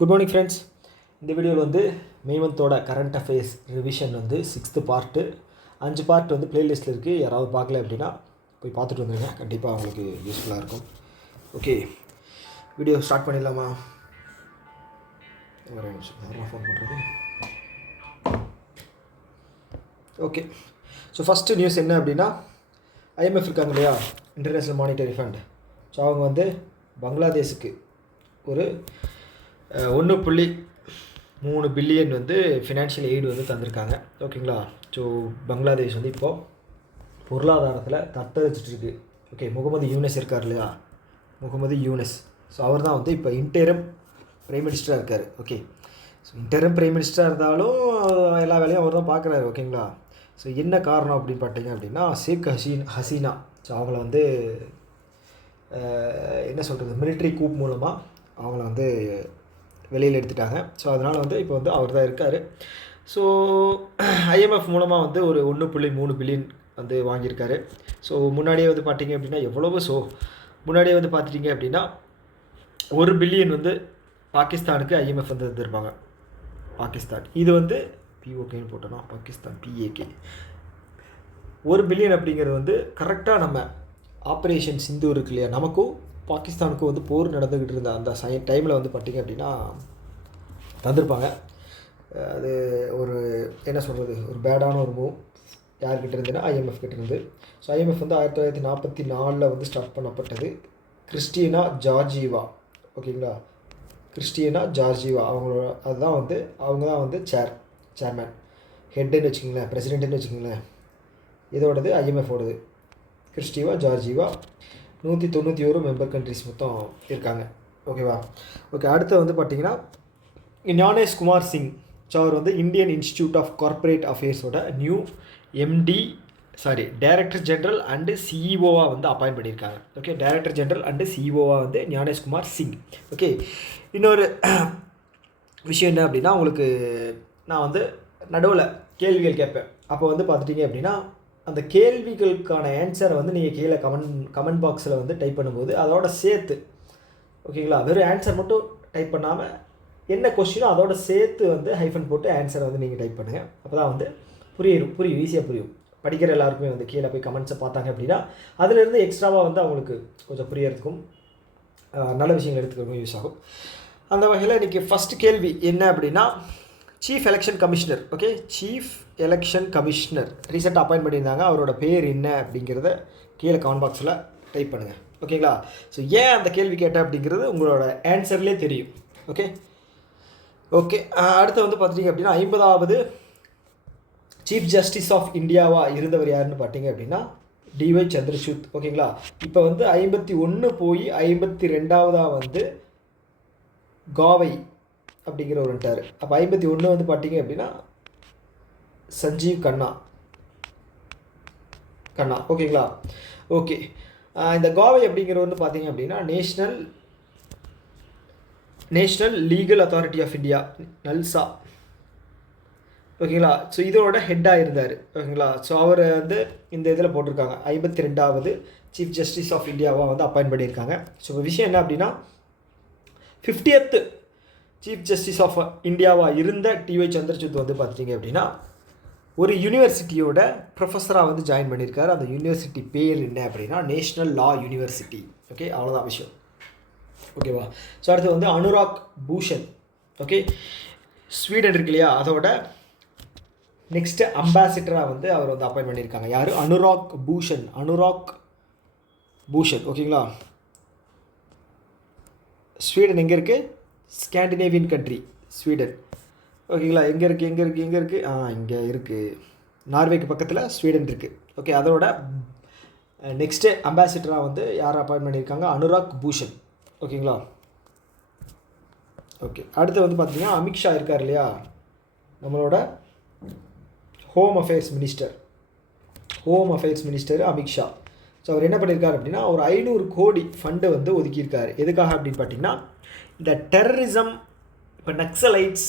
Good morning friends. இந்த வீடியோவில் வந்து மே மந்தோட கரண்ட் அஃபேர்ஸ் ரிவிஷன் வந்து 6th பார்ட்டு 5 பார்ட் வந்து ப்ளேலிஸ்ட்டில் இருக்குது. யாராவது பார்க்கல அப்படின்னா போய் பார்த்துட்டு வந்துடுங்க, கண்டிப்பாக அவங்களுக்கு யூஸ்ஃபுல்லாக இருக்கும். ஓகே, வீடியோ ஸ்டார்ட் பண்ணிடலாமா? ஒரு நிமிஷம், யாரெல்லாம் ஃபோன் பண்ணுறது? ஓகே, ஸோ ஃபஸ்ட்டு நியூஸ் என்ன அப்படின்னா, ஐஎம்எஃப் இருக்காங்க இல்லையா, இன்டர்நேஷ்னல் மானிட்டரி ஃபண்ட். ஸோ அவங்க வந்து பங்களாதேஷுக்கு ஒரு 1.3 பில்லியன் வந்து ஃபினான்ஷியல் எய்டு வந்து தந்திருக்காங்க. ஓகேங்களா? ஸோ பங்களாதேஷ் வந்து இப்போது பொருளாதாரத்தில் தத்தளிச்சிட்ருக்கு. ஓகே, முகமது யூனஸ் இருக்கார் இல்லையா, முகமது யூனஸ். ஸோ அவர் தான் வந்து இப்போ இன்டெரிம் பிரைம் மினிஸ்டராக இருக்கார். ஓகே, ஸோ இன்டெரிம் பிரைம் மினிஸ்டராக இருந்தாலும் எல்லா வேலையும் அவர் தான் பார்க்குறாரு. ஓகேங்களா? ஸோ என்ன காரணம் அப்படின்னு பார்த்தீங்க அப்படின்னா, ஷேக் ஹசீனா. ஸோ அவங்கள வந்து என்ன சொல்கிறது, மிலிட்ரி கூப் மூலமாக அவங்கள வந்து வெளியில் எடுத்துட்டாங்க. ஸோ அதனால் வந்து இப்போ வந்து அவர் தான் இருக்கார். ஸோ ஐஎம்எஃப் மூலமாக வந்து ஒரு 1.3 பில்லியன் வந்து வாங்கியிருக்காரு. ஸோ முன்னாடியே வந்து பார்த்தீங்க அப்படின்னா முன்னாடியே வந்து பார்த்துட்டிங்க அப்படின்னா 1 பில்லியன் வந்து பாகிஸ்தானுக்கு ஐஎம்எஃப் வந்து தந்துருப்பாங்க. பாகிஸ்தான் இது வந்து பிஓகேன்னு போட்டோன்னா பாகிஸ்தான் பிஏகே 1 பில்லியன் அப்படிங்கிறது வந்து கரெக்டாக நம்ம ஆப்ரேஷன் சிந்து இருக்கு இல்லையா, நமக்கும் பாகிஸ்தானுக்கும் வந்து போர் நடந்துக்கிட்டு இருந்த அந்த டைமில் வந்து பார்த்திங்க அப்படின்னா தந்திருப்பாங்க. அது ஒரு என்ன சொல்கிறது, ஒரு பேடான ஒரு மூவ் யார்கிட்ட இருந்துன்னா ஐஎம்எஃப் கிட்ட இருந்து. ஸோ ஐஎம்எஃப் வந்து 1944 வந்து ஸ்டார்ட் பண்ணப்பட்டது. Kristina Georgieva. ஓகேங்களா? கிறிஸ்டினா ஜார்ஜிவா அவங்க தான் வந்து சேர்மேன், ஹெட்டுன்னு வச்சுக்கிங்களேன், பிரசிடென்ட்டுன்னு வச்சுக்கிங்களேன். இதோடது ஐஎம்எஃபோடது கிறிஸ்டிவா ஜார்ஜிவா. 191 மெம்பர் கண்ட்ரிஸ் மொத்தம் இருக்காங்க. ஓகேவா? ஓகே, அடுத்து வந்து பார்த்திங்கன்னா ஞானேஷ் குமார் சிங். ஸோ அவர் வந்து இந்தியன் இன்ஸ்டிடியூட் ஆஃப் கார்ப்பரேட் அஃபேர்ஸோட நியூ டைரக்டர் ஜெனரல் அண்டு சிஇஓவாக வந்து அப்பாயின்ட் பண்ணியிருக்காங்க. ஓகே, டைரக்டர் ஜெனரல் அண்டு சிஇஓவாக வந்து ஞானேஷ் குமார் சிங். ஓகே, இன்னொரு விஷயம் என்ன அப்படின்னா, உங்களுக்கு நான் வந்து நடுவில் கேள்விகள் கேட்பேன். அப்போ வந்து பார்த்துட்டிங்க அப்படின்னா அந்த கேள்விகளுக்கான ஆன்சரை வந்து நீங்கள் கீழே கமெண்ட் பாக்ஸில் வந்து டைப் பண்ணும்போது அதோட சேர்த்து, ஓகேங்களா, வெறும் ஆன்சர் மட்டும் டைப் பண்ணாமல் என்ன கொஸ்டினோ அதோட சேர்த்து வந்து ஹைஃபன் போட்டு ஆன்சரை வந்து நீங்கள் டைப் பண்ணுங்கள். அப்போ தான் வந்து புரியும், ஈஸியாக புரியும். படிக்கிற எல்லாருக்குமே வந்து கீழே போய் கமெண்ட்ஸை பார்த்தாங்க அப்படின்னா அதிலேருந்து எக்ஸ்ட்ராவாக வந்து அவங்களுக்கு கொஞ்சம் புரியறதுக்கும் நல்ல விஷயங்கள் எடுத்துக்கிறதுக்கும் யூஸ் ஆகும். அந்த வகையில் இன்றைக்கி ஃபஸ்ட்டு கேள்வி என்ன அப்படின்னா, chief election commissioner. Okay, chief election commissioner ரீசெண்டாக அப்பாயின்ட் பண்ணியிருந்தாங்க. அவரோட பேர் என்ன அப்படிங்கிறத கீழே கமெண்ட் பாக்ஸில் டைப் பண்ணுங்கள். ஓகேங்களா? ஸோ ஏன் அந்த கேள்வி கேட்டேன் அப்படிங்கிறது உங்களோட ஆன்சர்லேயே தெரியும். ஓகே, அடுத்து வந்து பார்த்துட்டிங்க அப்படின்னா 50வது சீஃப் ஜஸ்டிஸ் ஆஃப் இந்தியாவாக இருந்தவர் யாருன்னு பார்த்தீங்க அப்படின்னா டிஒய் சந்திரசூட். ஓகேங்களா? இப்போ வந்து 51 போய் 52வதாக வந்து காவை அப்படிங்கிற ஒரு வந்துட்டார். அப்போ 51 வந்து பார்த்தீங்க அப்படின்னா சஞ்சீவ் கண்ணா. ஓகேங்களா? ஓகே, இந்த காவை அப்படிங்கிறது வந்து பார்த்தீங்க அப்படின்னா national legal authority of India, NALSA. ஓகேங்களா? ஸோ இதோட ஹெட்டாக இருந்தார். ஓகேங்களா? ஸோ அவர் வந்து இந்த இதில் போட்டிருக்காங்க 52வது சீஃப் ஜஸ்டிஸ் ஆஃப் இந்தியாவாக வந்து அப்பாயின்ட் பண்ணியிருக்காங்க. ஸோ விஷயம் என்ன அப்படின்னா 50th சீஃப் ஜஸ்டிஸ் ஆஃப் இந்தியாவாக இருந்த டிஒய் சந்திரசூட் வந்து பார்த்துட்டிங்க அப்படின்னா ஒரு யூனிவர்சிட்டியோட ப்ரொஃபஸராக வந்து ஜாயின் பண்ணியிருக்காரு. அந்த யூனிவர்சிட்டி பேர் என்ன அப்படின்னா நேஷ்னல் லா யூனிவர்சிட்டி. ஓகே, அவ்வளோதான் விஷயம். ஓகேவா? ஸோ அடுத்து வந்து அனுராக் பூஷன். ஓகே, ஸ்வீடன் இருக்கு இல்லையா, அதோட நெக்ஸ்ட்டு அம்பாசிடராக வந்து அவர் வந்து அப்பாயின்ட் பண்ணியிருக்காங்க. யார்? அனுராக் பூஷன். ஓகேங்களா? ஸ்வீடன் எங்கே இருக்குது? Scandinavian country Sweden. ஓகேங்களா? எங்கே இருக்குது? இங்கே இருக்குது, நார்வேக்கு பக்கத்தில் ஸ்வீடன் இருக்குது. ஓகே, அதோட நெக்ஸ்ட்டு அம்பாசிடராக வந்து யார் அப்பாயின்ட் பண்ணியிருக்காங்க? அனுராக் பூஷன். ஓகேங்களா? ஓகே, அடுத்து வந்து பார்த்திங்கன்னா அமித்ஷா இருக்கார் இல்லையா, நம்மளோட home affairs minister Amit Shah. So அவர் என்ன பண்ணியிருக்காரு அப்படின்னா ஒரு 500 கோடி ஃபண்டு வந்து ஒதுக்கியிருக்காரு. எதுக்காக அப்படின்னு பார்த்தீங்கன்னா இந்த டெரரிசம், இப்போ நக்சலைட்ஸ்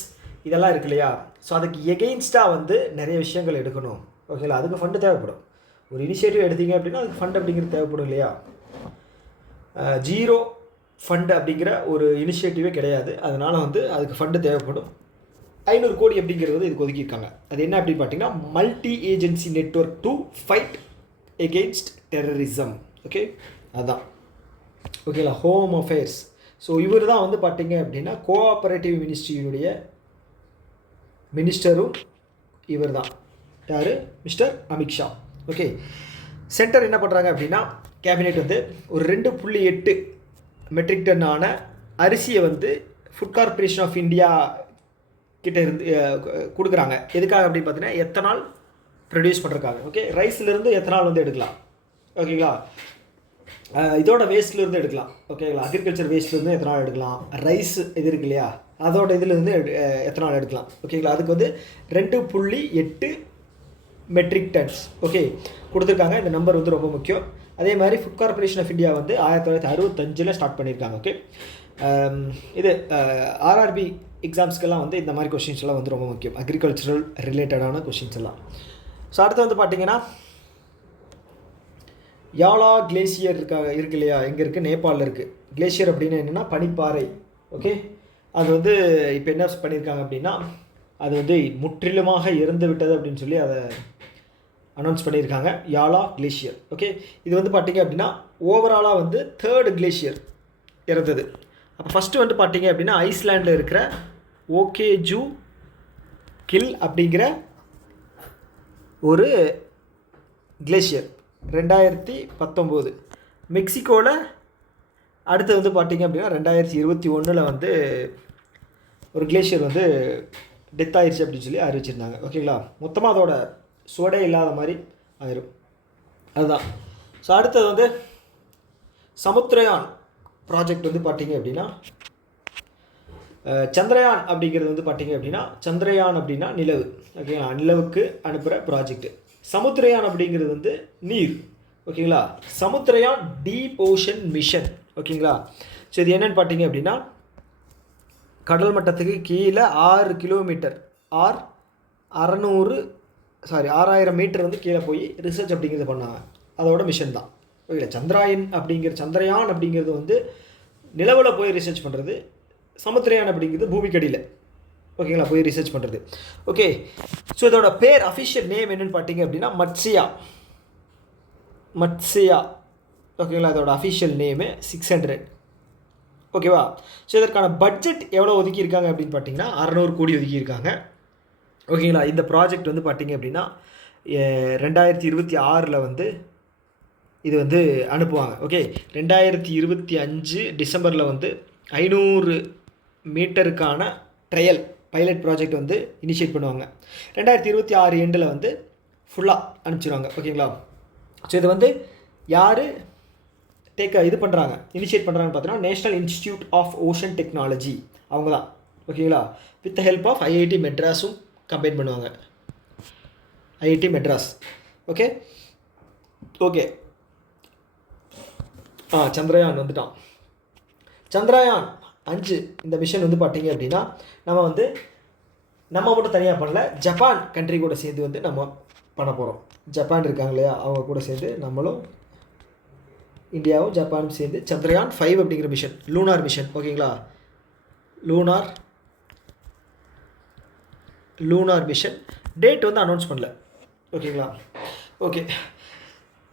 இதெல்லாம் இருக்கு இல்லையா, ஸோ அதுக்கு எகெயின்ஸ்டாக வந்து நிறைய விஷயங்கள் எடுக்கணும். ஓகேங்களா? அதுக்கு ஃபண்டு தேவைப்படும். ஒரு இனிஷியேட்டிவ் எடுத்தீங்க அப்படின்னா அதுக்கு ஃபண்ட் அப்படிங்கிறது தேவைப்படும் இல்லையா. ஜீரோ ஃபண்டு அப்படிங்கிற ஒரு இனிஷியேட்டிவே கிடையாது. அதனால் வந்து அதுக்கு ஃபண்டு தேவைப்படும். 500 கோடி அப்படிங்கிறது வந்து இதுக்கு ஒதுக்கியிருக்காங்க. அது என்ன அப்படின்னு பார்த்தீங்கன்னா, multi agency network to fight against terrorism. Okay, அதுதான். ஓகேங்களா, ஹோம் அஃபேர்ஸ். ஸோ இவர் தான் வந்து பார்த்தீங்க அப்படின்னா கோஆப்பரேட்டிவ் மினிஸ்ட்ரியினுடைய மினிஸ்டரும் இவர் தான். யார்? மிஸ்டர் அமித்ஷா. ஓகே, சென்டர் என்ன பண்ணுறாங்க அப்படின்னா, கேபினெட் வந்து ஒரு 2.8 மெட்ரிக் டன்னான அரிசியை வந்து ஃபுட் கார்பரேஷன் ஆஃப் இந்தியா கிட்ட இருந்து கொடுக்குறாங்க. எதுக்காக அப்படின்னு பார்த்தீங்கன்னா, எத்தனால் ப்ரொடியூஸ் பண்ணுறதுக்காக. ஓகே, ரைஸ்லேருந்து எத்தனால் வந்து எடுக்கலாம். ஓகேங்களா, இதோட வேஸ்ட்லேருந்து எடுக்கலாம். ஓகேங்களா, அக்ரிகல்ச்சர் வேஸ்ட்லேருந்து எத்தனால் எடுக்கலாம். ரைஸ் இது இருக்கு இல்லையா, அதோட இதுலேருந்து எத்தனால் எடுக்கலாம். ஓகேங்களா, அதுக்கு வந்து 2.8 மெட்ரிக் டன்ஸ் ஓகே கொடுத்துருக்காங்க. இந்த நம்பர் வந்து ரொம்ப முக்கியம். அதே மாதிரி ஃபுட் கார்பரேஷன் ஆஃப் இந்தியா வந்து 1965 ஸ்டார்ட் பண்ணியிருக்காங்க. ஓகே, இது ஆர்ஆர்பி எக்ஸாம்ஸ்க்கெல்லாம் வந்து இந்த மாதிரி கொஷின்ஸ் எல்லாம் வந்து ரொம்ப முக்கியம், அக்ரிகல்ச்சரல் ரிலேட்டடான கொஷின்ஸ் எல்லாம். ஸோ அடுத்து வந்து பார்த்தீங்கன்னா, யாலா கிளேசியர் இருக்கு இல்லையா, எங்கே இருக்குது? நேபாளில் இருக்குது. கிளேசியர் அப்படின்னு என்னென்னா பனிப்பாறை. ஓகே, அது வந்து இப்போ என்ன பண்ணியிருக்காங்க அப்படின்னா, அது வந்து முற்றிலுமாக இறந்து விட்டது அப்படின்னு சொல்லி அதை அனௌன்ஸ் பண்ணியிருக்காங்க, யாலா கிளேசியர். ஓகே, இது வந்து பார்த்திங்க அப்படின்னா ஓவராலாக வந்து 3rd கிளேசியர் இறந்தது. அப்போ ஃபஸ்ட்டு வந்து பார்த்திங்க அப்படின்னா ஐஸ்லாண்டில் இருக்கிற ஓகேஜூ கில் அப்படிங்கிற ஒரு கிளேசியர் 2019. மெக்சிகோவில் அடுத்து வந்து பார்த்திங்க அப்படின்னா 2021 வந்து ஒரு கிளேசியர் வந்து டெத் ஆயிடுச்சு அப்படின்னு சொல்லி அறிவிச்சிருந்தாங்க. ஓகேங்களா, மொத்தமாக அதோட சுவடே இல்லாத மாதிரி ஆயிரும். அதுதான். ஸோ அடுத்தது வந்து சமுத்திரயான் ப்ராஜெக்ட் வந்து பார்த்திங்க அப்படின்னா, சந்திரயான் அப்படிங்கிறது வந்து பார்த்திங்க அப்படின்னா, சந்திரயான் அப்படின்னா நிலவு. ஓகேங்களா, நிலவுக்கு அனுப்புகிற ப்ராஜெக்ட். சமுத்திரயான் அப்படிங்கிறது வந்து நீர். ஓகேங்களா, சமுத்திரயான் டீப் ஓஷன் மிஷன். ஓகேங்களா, ஸோ இது என்னென்னு பார்த்தீங்க அப்படின்னா, கடல் மட்டத்துக்கு கீழே 6 கிலோமீட்டர் 6000 மீட்டர் வந்து கீழே போய் ரிசர்ச் அப்படிங்கிறது பண்ணாங்க. அதோட மிஷன் தான். ஓகே, சந்திரயான் அப்படிங்கிறது வந்து நிலவில் போய் ரிசர்ச் பண்ணுறது. சமுத்திரயான் அப்படிங்கிறது பூமிக்கடியில் ஓகேங்களா போய் ரிசர்ச் பண்ணுறது. ஓகே, ஸோ இதோட பேர் அஃபிஷியல் நேம் என்னென்னு பார்த்தீங்க அப்படின்னா மத்ஸ்யா. ஓகேங்களா, இதோட அஃபிஷியல் நேமு 600. ஓகேவா, ஸோ இதற்கான பட்ஜெட் எவ்வளோ ஒதுக்கியிருக்காங்க அப்படின்னு பார்த்தீங்கன்னா 600 கோடி ஒதுக்கியிருக்காங்க. ஓகேங்களா, இந்த ப்ராஜெக்ட் வந்து பார்த்திங்க அப்படின்னா 2026 வந்து இது வந்து அனுப்புவாங்க. ஓகே, 2025 டிசம்பரில் வந்து 500 மீட்டருக்கான ட்ரையல் பைலட் ப்ராஜெக்ட் வந்து இனிஷியேட் பண்ணுவாங்க. 2026 எண்டில் வந்து ஃபுல்லாக அனுப்பிச்சிடுவாங்க. ஓகேங்களா, ஸோ இது வந்து யார் இது பண்ணுறாங்க, இனிஷியேட் பண்ணுறாங்கன்னு பார்த்தீங்கன்னா national institute of ocean technology அவங்க தான். ஓகேங்களா, வித் ஹெல்ப் ஆஃப் ஐஐடி மெட்ராஸும் கம்பைன் பண்ணுவாங்க. ஐஐடி மெட்ராஸ். ஓகே, சந்திரயான் வந்துட்டான். சந்திரயான் 5 இந்த மிஷன் வந்து பார்த்தீங்க அப்படின்னா நம்ம மட்டும் தனியாக பண்ணல, ஜப்பான் கண்ட்ரி கூட சேர்ந்து வந்து நம்ம பண்ண போகிறோம். ஜப்பான் இருக்காங்க இல்லையா, அவங்க கூட சேர்ந்து நம்மளும் இந்தியாவும் ஜப்பானும் சேர்ந்து சந்திரயான் 5 அப்படிங்கிற மிஷன், லூனார் மிஷன். ஓகேங்களா, லூனார் மிஷன் டேட் வந்து அனௌன்ஸ் பண்ணல. ஓகேங்களா, ஓகே,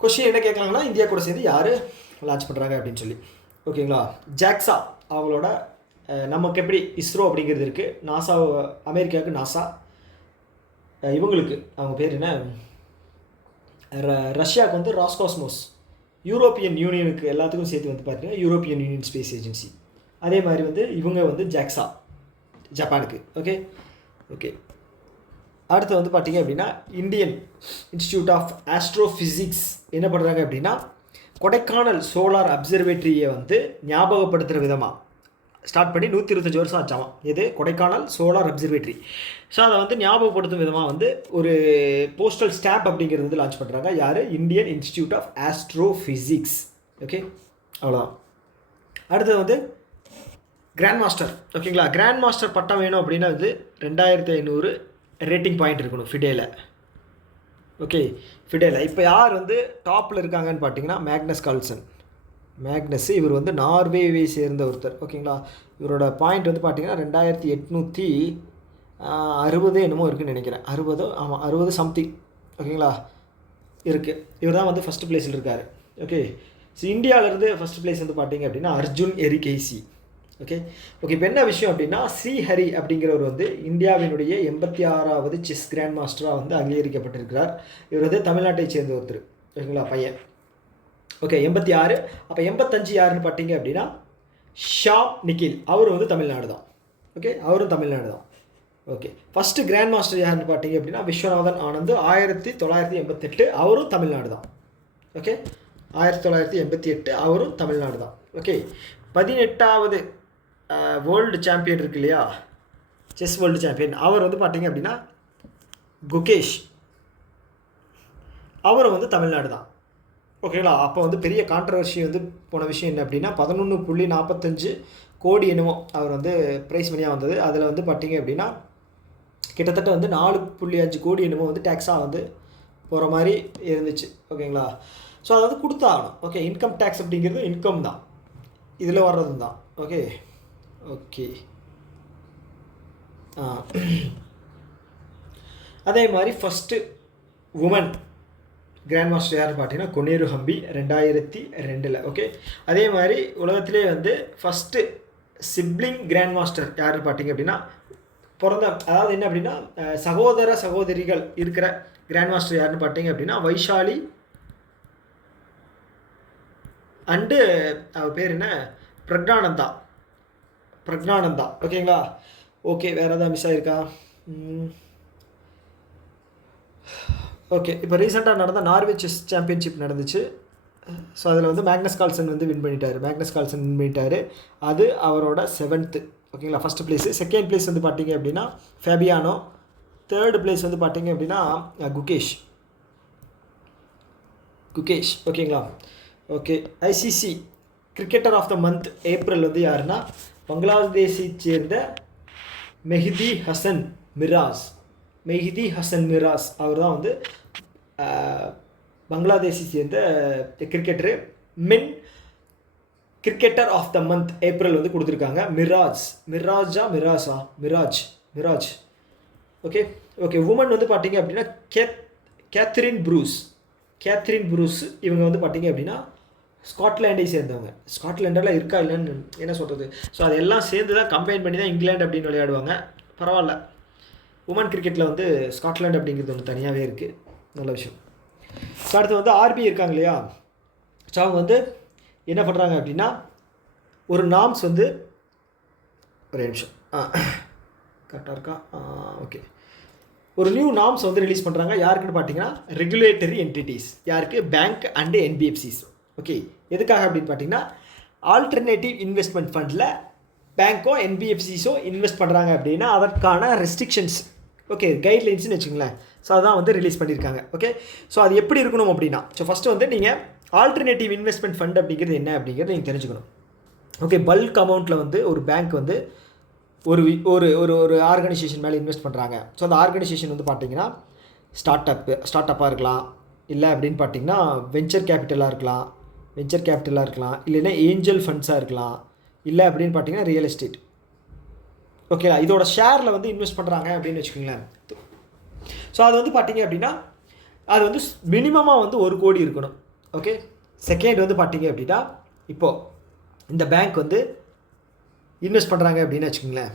கொஸ்டின் என்ன கேட்கலாங்கன்னா, இந்தியா கூட சேர்ந்து யார் லான்ச் பண்ணுறாங்க அப்படின்னு சொல்லி. ஓகேங்களா, ஜாக்ஸா அவங்களோட நமக்கு எப்படி இஸ்ரோ அப்படிங்கிறது இருக்குது, நாசா அமெரிக்காவுக்கு நாசா, இவங்களுக்கு அவங்க பேர் என்ன, ரஷ்யாவுக்கு வந்து ராஸ்காஸ்மோஸ், யூரோப்பியன் யூனியனுக்கு எல்லாத்துக்கும் சேர்த்து வந்து பார்த்தீங்கன்னா யூரோப்பியன் யூனியன் ஸ்பேஸ் ஏஜென்சி. அதே மாதிரி வந்து இவங்க வந்து ஜாக்ஸா ஜப்பானுக்கு. ஓகே, அடுத்து வந்து பார்த்தீங்க அப்படின்னா இந்தியன் இன்ஸ்டிடியூட் ஆஃப் ஆஸ்ட்ரோஃபிசிக்ஸ் என்ன பண்ணுறாங்க அப்படின்னா, கொடைக்கானல் சோலார் அப்சர்வேட்டரியை வந்து ஞாபகப்படுத்துகிற விதமாக ஸ்டார்ட் பண்ணி 125 வருஷம் ஆச்சாமா. இது கொடைக்கானல் சோலார் அப்சர்வேட்டரி. ஸோ அதை வந்து ஞாபகப்படுத்தும் விதமாக வந்து ஒரு போஸ்டல் ஸ்டாம்ப் அப்படிங்கிறது வந்து லான்ச் பண்ணுறாங்க. யார்? Indian Institute of Astrophysics. Okay, அவ்வளோதான். அடுத்தது வந்து கிராண்ட் மாஸ்டர். ஓகேங்களா, கிராண்ட் மாஸ்டர் பட்டம் வேணும் அப்படின்னா வந்து 2500 ரேட்டிங் பாயிண்ட் இருக்கணும் ஃபிடேல. ஓகே, ஃபிடேல இப்போ யார் வந்து டாப்பில் இருக்காங்கன்னு பார்த்தீங்கன்னா மேக்னஸ் கார்ல்சன். மேக்னஸ் இவர் வந்து நார்வேவை சேர்ந்த ஒருத்தர். ஓகேங்களா. இவரோட பாயிண்ட் வந்து பார்த்தீங்கன்னா 2860 என்னமோ இருக்குதுன்னு நினைக்கிறேன். 60 ஆமாம் 60 சம்திங். ஓகேங்களா இருக்குது. இவர் தான் வந்து ஃபஸ்ட்டு பிளேஸில் இருக்கார். ஓகே. ஸோ இந்தியாவிலேருந்து ஃபஸ்ட் பிளேஸ் வந்து பார்த்தீங்க அப்படின்னா அர்ஜுன் எரிகேசி. ஓகே. இப்போ என்ன விஷயம் அப்படின்னா ஸ்ரீஹரி அப்படிங்கிறவர் வந்து இந்தியாவினுடைய 86வது செஸ் கிராண்ட் மாஸ்டராக வந்து அங்கீகரிக்கப்பட்டிருக்கிறார். இவர் வந்து தமிழ்நாட்டை சேர்ந்த ஒருத்தர். ஓகேங்களா பையன். ஓகே 86. அப்போ 85 யாருன்னு பார்த்தீங்க அப்படின்னா ஷாம் நிக்கில். அவர் வந்து தமிழ்நாடு தான். ஓகே அவரும் தமிழ்நாடு தான். ஓகே ஃபஸ்ட்டு கிராண்ட் மாஸ்டர் யாருன்னு பார்த்தீங்க அப்படின்னா விஸ்வநாதன் ஆனந்த் 1988. அவரும் தமிழ்நாடு தான். ஓகே 1988 அவரும் தமிழ்நாடு தான். ஓகே 18வது வேர்ல்டு சாம்பியன் இருக்கு இல்லையா, செஸ் வேர்ல்டு சாம்பியன், அவர் வந்து பார்த்தீங்க அப்படின்னா குகேஷ். அவரும் வந்து தமிழ்நாடு தான். ஓகேங்களா. அப்போ வந்து பெரிய கான்ட்ரவர்சி வந்து போன விஷயம் என்ன அப்படின்னா 11.45 கோடி என்னமோ அவர் வந்து ப்ரைஸ் மணியாக வந்தது. அதில் வந்து பார்த்தீங்க அப்படின்னா கிட்டத்தட்ட வந்து 4.5 கோடி என்னமோ வந்து டேக்ஸாக வந்து போகிற மாதிரி இருந்துச்சு. ஓகேங்களா. ஸோ அதை வந்து கொடுத்தாகணும். ஓகே இன்கம் டேக்ஸ் அப்படிங்கிறது இன்கம் தான், இதில் வர்றது தான். ஓகே ஓகே அதே மாதிரி ஃபஸ்ட்டு உமன் கிராண்ட் மாஸ்டர் யாருன்னு பார்த்தீங்கன்னா கொனேரு ஹம்பி 2002. ஓகே அதே மாதிரி உலகத்திலே வந்து ஃபஸ்ட்டு சிப்ளிங் கிராண்ட் மாஸ்டர் யாருன்னு பார்த்தீங்க அப்படின்னா அதாவது என்ன அப்படின்னா சகோதர சகோதரிகள் இருக்கிற கிராண்ட் மாஸ்டர் யாருன்னு பார்த்தீங்க அப்படின்னா வைஷாலி அண்டு அவர் பேர் என்ன பிரக்னானந்தா. ஓகேங்களா. ஓகே வேறு எதாவது மிஸ் ஆகிருக்கா? ஓகே இப்போ ரீசெண்டாக நடந்த நார்வே செஸ் சாம்பியன்ஷிப் நடந்துச்சு. ஸோ அதில் வந்து மேக்னஸ் கால்சன் வந்து வின் பண்ணிட்டார். அது அவரோட 7th. ஓகேங்களா. First place. செகண்ட் ப்ளேஸ் வந்து பார்த்தீங்க அப்படின்னா ஃபேபியானோ. தேர்டு ப்ளேஸ் வந்து பார்த்தீங்க அப்படின்னா குகேஷ். ஓகேங்களா. Okay ICC cricketer of the month April வந்து யாருன்னா பங்களாதேஷை சேர்ந்த மெஹதி ஹசன் மிராஸ். அவர் தான் வந்து பங்களாதேஷை சேர்ந்த cricketer. Men cricketer of the month April வந்து கொடுத்துருக்காங்க. மிராஜ். ஓகே உமன் வந்து பார்த்தீங்க அப்படின்னா கேத்ரின் ப்ரூஸ். இவங்க வந்து பார்த்தீங்க அப்படின்னா ஸ்காட்லாண்டை சேர்ந்தவங்க. ஸ்காட்லாண்டெல்லாம் இருக்கா இல்லைன்னு என்ன சொல்கிறது. ஸோ அதெல்லாம் சேர்ந்து தான் கம்பைன் பண்ணி தான் இங்கிலாந்து அப்படின்னு விளையாடுவாங்க. பரவாயில்ல. உமன் கிரிக்கெட்டில் வந்து ஸ்காட்லாண்ட் அப்படிங்கிறது ஒன்று தனியாகவே இருக்குது. நல்ல விஷயம். ஸோ அடுத்து வந்து ஆர்பி இருக்காங்க இல்லையா. ஸோ அவங்க வந்து என்ன பண்ணுறாங்க அப்படின்னா ஒரு நாம்ஸ் வந்து ஒரே நிமிஷம் கரெக்டாக இருக்கா. ஓகே ஒரு நியூ நாம்ஸ் வந்து ரிலீஸ் பண்ணுறாங்க. யாருக்குன்னு பார்த்தீங்கன்னா ரெகுலேட்டரி என்டிட்டிஸ். யாருக்கு? Bank and NBFCs. ஓகே எதுக்காக அப்படின்னு பார்த்தீங்கன்னா ஆல்டர்னேட்டிவ் இன்வெஸ்ட்மெண்ட் ஃபண்டில் பேங்க்கோ என்பிஎஃப்சிஸோ இன்வெஸ்ட் பண்ணுறாங்க அப்படின்னா அதற்கான ரெஸ்ட்ரிக்ஷன்ஸ் ஓகே கைட்லைன்ஸ்னு வச்சுங்களேன். ஸோ அதான் வந்து ரிலீஸ் பண்ணியிருக்காங்க. ஓகே ஸோ அது எப்படி இருக்கணும் அப்படின்னா ஃபஸ்ட்டு வந்து நீங்கள் ஆல்டர்னேட்டிவ் இன்வெஸ்ட்மெண்ட் ஃபண்ட் அப்படிங்கிறது என்ன அப்படிங்கிறது நீங்கள் தெரிஞ்சுக்கணும். ஓகே பல்க் அமௌண்ட்டில் வந்து ஒரு பேங்க் வந்து ஒரு ஒரு ஒரு ஒரு ஆர்கனைசேஷன் மேலே இன்வெஸ்ட் பண்ணுறாங்க. ஸோ அந்த ஆர்கனைசேஷன் வந்து பார்த்தீங்கன்னா ஸ்டார்ட் அப்பாக இருக்கலாம், இல்லை அப்படின்னு பார்த்தீங்கன்னா வெஞ்சர் கேபிட்டலாக இருக்கலாம், இல்லைன்னா ஏஞ்சல் ஃபண்ட்ஸாக இருக்கலாம், இல்லை அப்படின்னு பார்த்தீங்கன்னா ரியல் எஸ்டேட். ஓகேங்களா. இதோட ஷேரில் வந்து இன்வெஸ்ட் பண்ணுறாங்க அப்படின்னு வச்சுக்கோங்களேன். ஸோ அது வந்து பார்த்தீங்க அப்படின்னா அது வந்து மினிமமாக வந்து 1 கோடி இருக்கணும். ஓகே செகண்ட் வந்து பார்த்தீங்க அப்படின்னா இப்போது இந்த பேங்க் வந்து இன்வெஸ்ட் பண்ணுறாங்க அப்படின்னு வச்சுக்கோங்களேன்.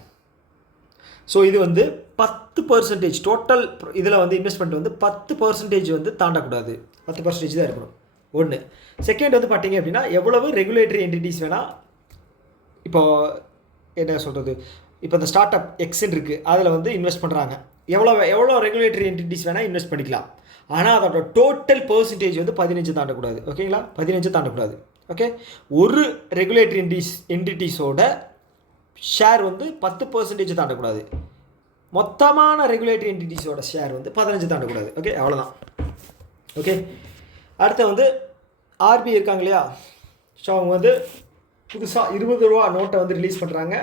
ஸோ இது வந்து 10% டோட்டல் இதில் வந்து இன்வெஸ்ட்மெண்ட் வந்து 10% வந்து தாண்டக்கூடாது. 10% தான் இருக்கணும். ஒன்று. செகண்ட் வந்து பார்த்தீங்க அப்படின்னா எவ்வளவு ரெகுலேட்டரி என்டிட்டிஸ் வேணால் இப்போது என்ன சொல்கிறது இப்போ இந்த ஸ்டார்ட் அப் எக்ஸ்ன்னு இருக்குது அதில் வந்து இன்வெஸ்ட் பண்ணுறாங்க. எவ்வளோ ரெகுலேட்டரி என்டிட்டிஸ் வேணால் இன்வெஸ்ட் பண்ணிக்கலாம். ஆனால் அதோட டோட்டல் பெர்சன்டேஜ் வந்து 15 தாண்டக்கூடாது. ஓகேங்களா. 15 தாண்டக்கூடாது. ஓகே ஒரு ரெகுலேட்டரி என்டிட்டிஸோட ஷேர் வந்து 10% தாண்டக்கூடாது. மொத்தமான ரெகுலேட்டரி என்டிட்டிஸோட ஷேர் வந்து 15 தாண்டக்கூடாது. ஓகே அவ்வளோதான். ஓகே அடுத்து வந்து ஆர்பி இருக்காங்க இல்லையா. ஸோ அவங்க வந்து புதுசாக 20 ரூபா நோட்டை வந்து ரிலீஸ் பண்ணுறாங்க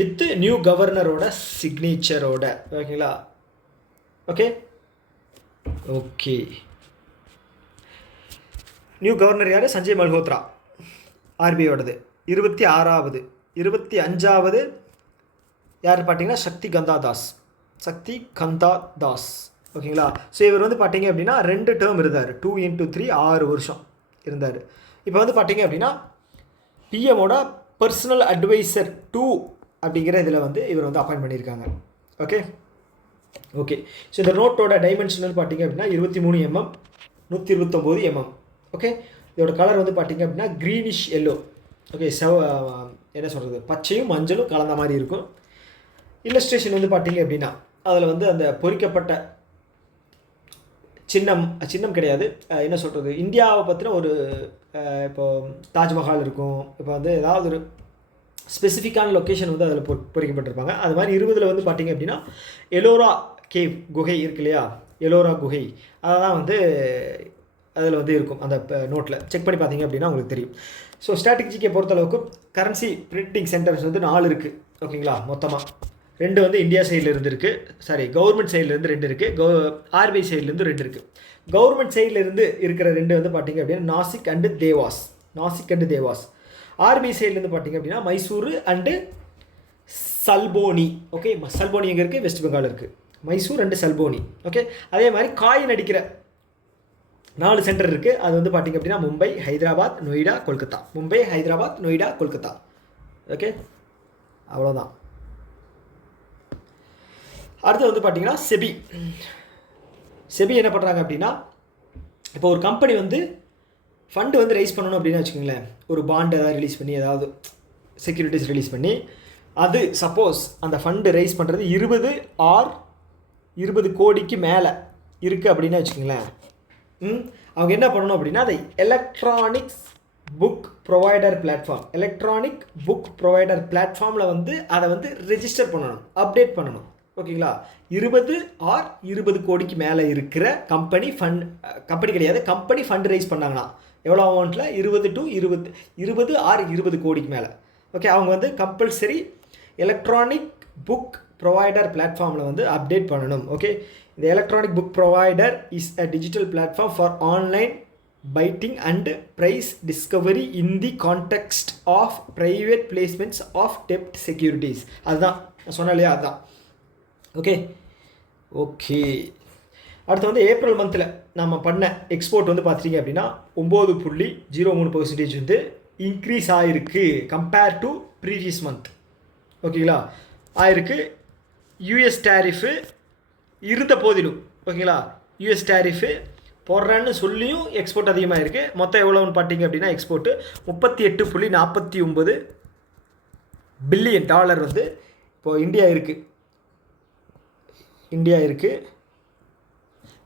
வித் நியூ கவர்னரோட சிக்னேச்சரோட. ஓகேங்களா. ஓகே நியூ கவர்னர் யார்? சஞ்சய் மல்ஹோத்ரா. ஆர்பிஐயோடது. 26வது 25வது யார் பார்த்தீங்கன்னா சக்தி கந்தா தாஸ். ஓகேங்களா. ஸோ இவர் வந்து பார்த்தீங்க அப்படின்னா 2 டேர்ம் இருந்தார். 2 × 3 6 வருஷம் இருந்தார். இப்போ வந்து பார்த்தீங்க அப்படின்னா பிஎம்மோட பர்சனல் அட்வைசர் 2 அப்படிங்கிற இதில் வந்து இவர் வந்து அப்பாயின்ட் பண்ணியிருக்காங்க. ஓகே. ஸோ இந்த நோட்டோட டைமென்ஷனல் பார்த்தீங்க அப்படின்னா 23 mm 129 mm. ஓகே. இதோட கலர் வந்து பார்த்தீங்க அப்படின்னா க்ரீனிஷ் எல்லோ. ஓகே. என்ன சொல்கிறது, பச்சையும் மஞ்சளும் கலந்த மாதிரி இருக்கும். இல்லஸ்ட்ரேஷன் வந்து பார்த்தீங்க அப்படின்னா அதில் வந்து அந்த பொறிக்கப்பட்ட சின்னம் கிடையாது, என்ன சொல்கிறது, இந்தியாவை பற்றின ஒரு இப்போது தாஜ்மஹால் இருக்கும். இப்போ வந்து ஏதாவது ஒரு ஸ்பெசிஃபிக்கான லொக்கேஷன் வந்து அதில் பொறிக்கப்பட்டிருப்பாங்க. அது மாதிரி 20ல் வந்து பார்த்தீங்க அப்படின்னா எலோரா கேவ் குகை இருக்கு இல்லையா, எலோரா குகை, அதெல்லாம் வந்து அதில் வந்து இருக்கும் அந்த நோட்டில். செக் பண்ணி பார்த்தீங்க அப்படின்னா உங்களுக்கு தெரியும். ஸோ ஸ்ட்ராட்டஜிக்கை பொறுத்தளவுக்கு கரன்சி பிரிண்டிங் சென்டர்ஸ் வந்து 4 இருக்குது. ஓகேங்களா. மொத்தமாக 2 வந்து இந்தியா சைட்லேருந்து இருக்குது, கவர்மெண்ட் சைட்லேருந்து 2 இருக்குது, ஆர்பிஐ சைட்லேருந்து 2 இருக்குது. கவர்மெண்ட் சைட்லேருந்து இருக்கிற 2 வந்து பார்த்திங்க அப்படின்னா நாசிக் அண்டு தேவாஸ். ஆர்பிஐ சைட்லேருந்து பார்த்திங்க அப்படின்னா மைசூர் அண்டு சல்போனி. ஓகே. சல்போனி எங்கே இருக்குது, வெஸ்ட் பெங்கால் இருக்குது. மைசூர் அண்டு சல்போனி. ஓகே. அதே மாதிரி காயின் அடிக்கிற 4 சென்டர் இருக்குது. அது வந்து பார்த்திங்க அப்படின்னா மும்பை, ஹைதராபாத், நொய்டா, கொல்கத்தா. ஓகே. அவ்வளோதான். அடுத்து வந்து பார்த்திங்கன்னா செபி என்ன பண்ணுறாங்க அப்படின்னா, இப்போ ஒரு கம்பெனி வந்து ஃபண்டு வந்து ரைஸ் பண்ணணும் அப்படின்னு வச்சுக்கோங்களேன், ஒரு பாண்ட் ஏதாவது ரிலீஸ் பண்ணி, ஏதாவது செக்யூரிட்டிஸ் ரிலீஸ் பண்ணி, அது சப்போஸ் அந்த ஃபண்டு ரைஸ் பண்ணுறது 20 கோடிக்கு மேலே இருக்குது அப்படின்னு வச்சுக்கோங்களேன், அவங்க என்ன பண்ணணும் அப்படின்னா அதை எலக்ட்ரானிக் புக் ப்ரொவைடர் பிளாட்ஃபார்மில் வந்து அதை வந்து ரெஜிஸ்டர் பண்ணணும், அப்டேட் பண்ணணும். ஓகேங்களா. 20 கோடிக்கு மேலே இருக்கிற கம்பெனி ஃபண்ட் ரைஸ் பண்ணாங்கன்னா எவ்வளோ அமௌண்ட்டில், 20 கோடிக்கு மேலே. ஓகே. அவங்க வந்து கம்பல்சரி எலக்ட்ரானிக் புக் ப்ரொவைடர் பிளாட்ஃபார்மில் வந்து அப்டேட் பண்ணணும். ஓகே. இந்த electronic book provider is a digital platform for online bidding and price discovery in the context of private placements of டெப்ட் செக்யூரிட்டிஸ். அதுதான் நான் சொன்னேன் இல்லையா, அதுதான். ஓகே. அடுத்து வந்து ஏப்ரல் மந்தில் நம்ம பண்ண எக்ஸ்போர்ட் வந்து பார்த்திங்க அப்படின்னா 9.03% வந்து இன்க்ரீஸ் ஆகிருக்கு கம்பேர் டு ப்ரீவியஸ் மந்த். ஓகேங்களா. ஆயிருக்கு. யூஎஸ் டேரிஃபு இருந்த போதிலும், ஓகேங்களா, யூஎஸ் டேரிஃபு போடுறேன்னு சொல்லியும் எக்ஸ்போர்ட் அதிகமாக இருக்குது. மொத்தம் எவ்வளோன்னு பார்த்தீங்க அப்படின்னா எக்ஸ்போர்ட்டு $38.49 பில்லியன் வந்து இப்போது இந்தியா இருக்குது.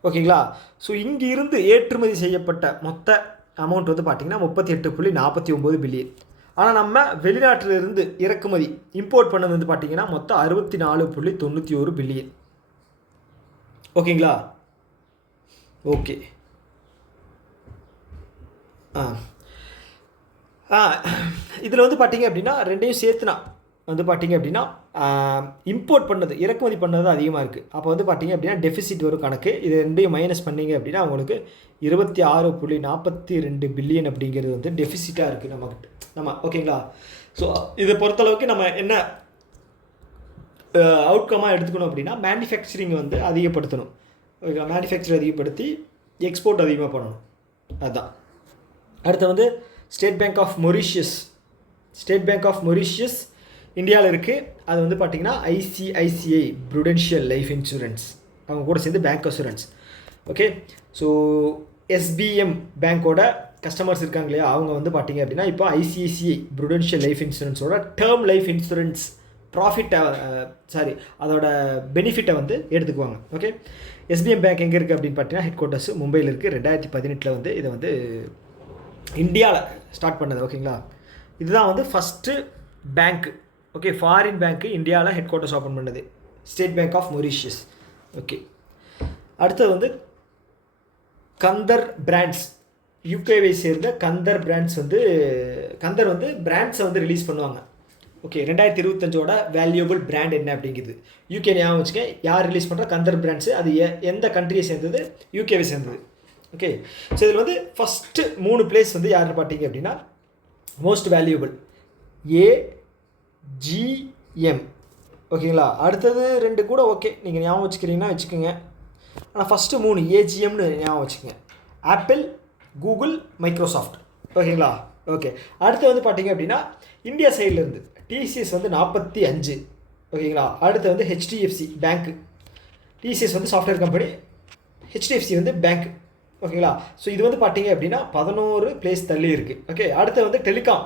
ஓகேங்களா. ஸோ இங்கே இருந்து ஏற்றுமதி செய்யப்பட்ட மொத்த அமௌண்ட் வந்து பார்த்திங்கன்னா $38.49 பில்லியன். ஆனால் நம்ம வெளிநாட்டிலிருந்து இறக்குமதி இம்போர்ட் பண்ணது வந்து பார்த்திங்கன்னா மொத்தம் $64.91 பில்லியன். ஓகேங்களா. ஓகே. இதில் வந்து பார்த்திங்க அப்படின்னா ரெண்டையும் சேர்த்துனா வந்து பார்த்திங்க அப்படின்னா இம்போர்ட் பண்ணது, இறக்குமதி பண்ணது அதிகமாக இருக்குது. அப்போ வந்து பார்த்திங்க அப்படின்னா டெஃபிசிட் வரும் கணக்கு. இது ரெண்டையும் மைனஸ் பண்ணிங்க அப்படின்னா உங்களுக்கு $26.42 பில்லியன் அப்படிங்கிறது வந்து டெஃபிசிட்டாக இருக்குது நம்ம. ஓகேங்களா. ஸோ இதை பொறுத்தளவுக்கு நம்ம என்ன அவுட்கமாக எடுத்துக்கணும் அப்படின்னா மேனுஃபேக்சரிங் வந்து அதிகப்படுத்தணும். ஓகேங்களா. மேனுஃபேக்சர் அதிகப்படுத்தி எக்ஸ்போர்ட் அதிகமாக பண்ணணும். அதுதான். அடுத்து வந்து ஸ்டேட் பேங்க் ஆஃப் மொரிஷியஸ் இந்தியாவில் இருக்குது. அது வந்து பார்த்திங்கன்னா ஐசிஐசிஐ ப்ரூடென்ஷியல் லைஃப் இன்சூரன்ஸ், அவங்க கூட சேர்ந்து bank assurance. Okay. So SBM பேங்க்கோட கஸ்டமர்ஸ் இருக்காங்க இல்லையா, அவங்க வந்து பார்த்திங்க அப்படின்னா இப்போ ஐசிஐசிஐ ப்ரூடென்ஷியல் லைஃப் இன்சூரன்ஸோட டேர்ம் லைஃப் இன்சூரன்ஸ் அதோட பெனிஃபிட்டை வந்து எடுத்துக்குவாங்க. ஓகே. எஸ்பிஎம் பேங்க் எங்கே இருக்குது அப்படின்னு பார்த்தீங்கன்னா ஹெட் குவார்ட்டர்ஸ் மும்பையில் இருக்குது. 2018 வந்து இதை வந்து இந்தியாவில் ஸ்டார்ட் பண்ணது. ஓகேங்களா. இதுதான் வந்து first bank, okay, foreign bank இந்தியாவில் ஹெட் குவார்ட்டர்ஸ் ஓப்பன் பண்ணது, State Bank of Mauritius. Okay. அடுத்தது வந்து கந்தர் பிராண்ட்ஸ், யூகேவை சேர்ந்த கந்தர் பிராண்ட்ஸ் வந்து பிராண்ட்ஸை வந்து ரிலீஸ் பண்ணுவாங்க. ஓகே. 2025 வேல்யூபிள் பிராண்ட் என்ன அப்படிங்கிறது யூகே ஞாபகம் வச்சுக்க. யார் ரிலீஸ் பண்ணுற கந்தர் பிராண்ட்ஸு, அது எந்த கண்ட்ரியை சேர்ந்தது, யூகேவை சேர்ந்தது. ஓகே. ஸோ இதில் வந்து ஃபஸ்ட்டு 3 பிளேஸ் வந்து யாருன்னு பார்த்தீங்க அப்படின்னா மோஸ்ட் வேல்யூபிள் ஏஜிஎம். ஓகேங்களா? அடுத்தது 2 கூட ஓகே, நீங்கள் ஞாபகம் வச்சுக்கிறீங்கன்னா வச்சுக்கோங்க. ஆனால் ஃபஸ்ட்டு 3 ஏஜிஎம்னு ஞாபகம் வச்சுக்கோங்க. Apple, Google, Microsoft. ஓகேங்களா? ஓகே. அடுத்து வந்து பார்த்தீங்க அப்படின்னா இந்தியா சைட்லேருந்து டிசிஎஸ் வந்து 45. ஓகேங்களா? அடுத்து வந்து ஹெச்டிஎஃப்சி பேங்க்கு. டிசிஎஸ் வந்து சாஃப்ட்வேர் கம்பெனி, ஹெச்டிஎஃப்சி வந்து பேங்க். ஓகேங்களா? ஸோ இது வந்து பார்த்தீங்க அப்படின்னா 11 பிளேஸ் தள்ளி இருக்குது. ஓகே. அடுத்து வந்து டெலிகாம்,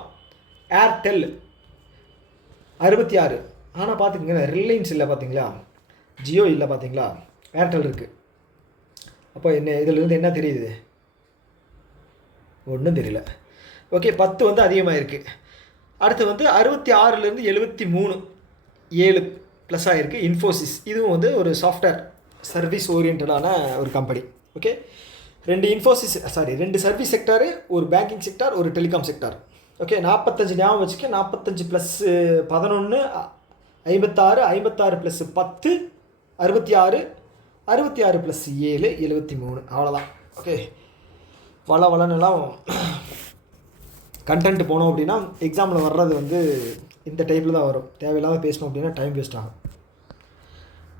ஏர்டெல் 66. ஆனால் பார்த்துக்கங்க, ரிலையன்ஸ் இல்லை பார்த்தீங்களா, ஜியோ இல்லை பார்த்தீங்களா, ஏர்டெல் இருக்குது. அப்போ என்ன இதிலிருந்து என்ன தெரியுது? ஒன்றும் தெரியல. ஓகே. 10 வந்து அதிகமாக இருக்குது. அடுத்து வந்து 66லேருந்து 73, 7 ப்ளஸ் ஆகிருக்கு. இன்ஃபோசிஸ், இதுவும் வந்து ஒரு சாஃப்ட்வேர் சர்வீஸ் ஓரியன்டான ஒரு கம்பெனி. ஓகே. 2 சர்வீஸ் செக்டாரு, ஒரு பேங்கிங் செக்டார், ஒரு டெலிகாம் செக்டார். ஓகே. 45 ஞாபகம் வச்சுக்க. 45 ப்ளஸ் 11 56, 56 ப்ளஸ் 10 66, 66 ப்ளஸ் 7 73. அவ்வளோதான். ஓகே. வளன்னுலாம் கண்டென்ட் போனோம் அப்படின்னா எக்ஸாமில் வர்றது வந்து இந்த டைப்பில் தான் வரும். தேவையில்லாமல் பேசணும் அப்படின்னா டைம் வேஸ்ட் ஆகும்.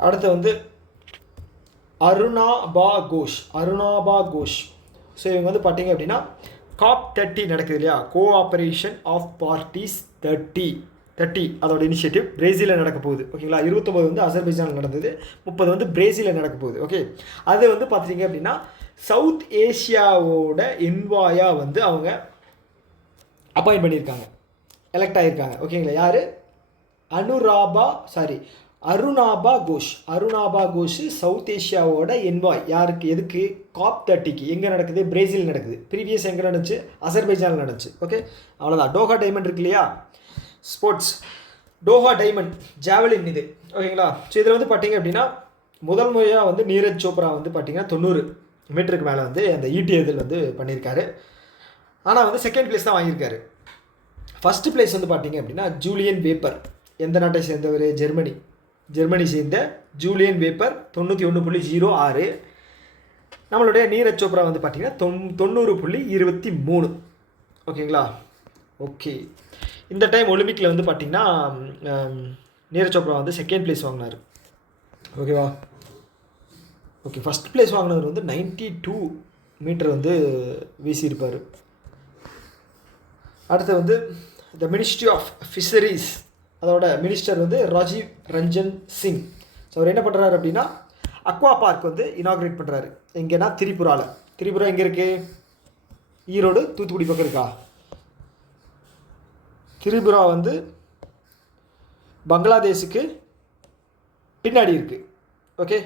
அடுத்து வந்து அருணாபா கோஷ். ஸோ இவங்க வந்து பார்த்தீங்க அப்படின்னா COP30 நடக்குது இல்லையா, கோஆப்ரேஷன் ஆஃப் பார்ட்டிஸ் 30 அதோட இனிஷியேட்டிவ் பிரேசிலில் நடக்க போகுது. ஓகேங்களா? 29 வந்து அசர்பைஜானில் நடந்தது, 30 வந்து பிரேசிலில் நடக்க போகுது. ஓகே. அது வந்து பார்த்தீங்க அப்படின்னா சவுத் ஏஷியாவோட என்வாயாக வந்து அவங்க அப்பாயிண்ட் பண்ணியிருக்காங்க, எலெக்ட் ஆகியிருக்காங்க. ஓகேங்களா? யார்? அருணாபா கோஷ் சவுத் ஏஷியாவோட என்வாய். யாருக்கு? எதுக்கு? COP30க்கு. எங்கே நடக்குது? பிரேசில் நடக்குது. ப்ரீவியஸ் எங்கே நடந்துச்சு? அசர்பைஜானில் நடந்துச்சு. ஓகே. அவ்வளோதான். டோஹா டைமண்ட் இருக்கு இல்லையா, ஸ்போர்ட்ஸ் டோஹா டைமண்ட் ஜாவலின் இது. ஓகேங்களா? ஸோ இதில் வந்து பார்த்தீங்க அப்படின்னா முதல் முறையாக வந்து நீரஜ் சோப்ரா வந்து பார்த்தீங்கன்னா 90 மீட்டருக்கு மேலே வந்து அந்த ஈட்டியதில் வந்து பண்ணியிருக்காரு. ஆனால் வந்து செகண்ட் பிளேஸ் தான் வாங்கியிருக்காரு. ஃபஸ்ட்டு பிளேஸ் வந்து பார்த்தீங்க அப்படின்னா ஜூலியன் வேப்பர். எந்த நாட்டை சேர்ந்தவர்? ஜெர்மனி சேர்ந்த ஜூலியன் வேப்பர் 91.06. நம்மளுடைய நீரஜ் சோப்ரா வந்து பார்த்தீங்கன்னா 90.23. ஓகேங்களா? ஓகே. இந்த டைம் ஒலிம்பிக்கில் வந்து பார்த்தீங்கன்னா நீரஜ் சோப்ரா வந்து செகண்ட் பிளேஸ் வாங்கினார். ஓகேவா? ஓகே. ஃபஸ்ட் பிளேஸ் வாங்கினவர் வந்து 92 மீட்டர் வந்து வீசியிருப்பார். அடுத்து வந்து த மினிஸ்ட்ரி ஆஃப் ஃபிஷரிஸ், அதோட மினிஸ்டர் வந்து ராஜீவ் ரஞ்சன் சிங். ஸோ அவர் என்ன பண்ணுறாரு அப்படின்னா அக்வா பார்க் வந்து இனாக்ரேட் பண்ணுறாரு. எங்கேனா திரிபுராவில். திரிபுரா எங்கே இருக்குது? ஈரோடு தூத்துக்குடி பக்கம் இருக்கா? திரிபுரா வந்து பங்களாதேஷுக்கு பின்னாடி இருக்குது. ஓகே.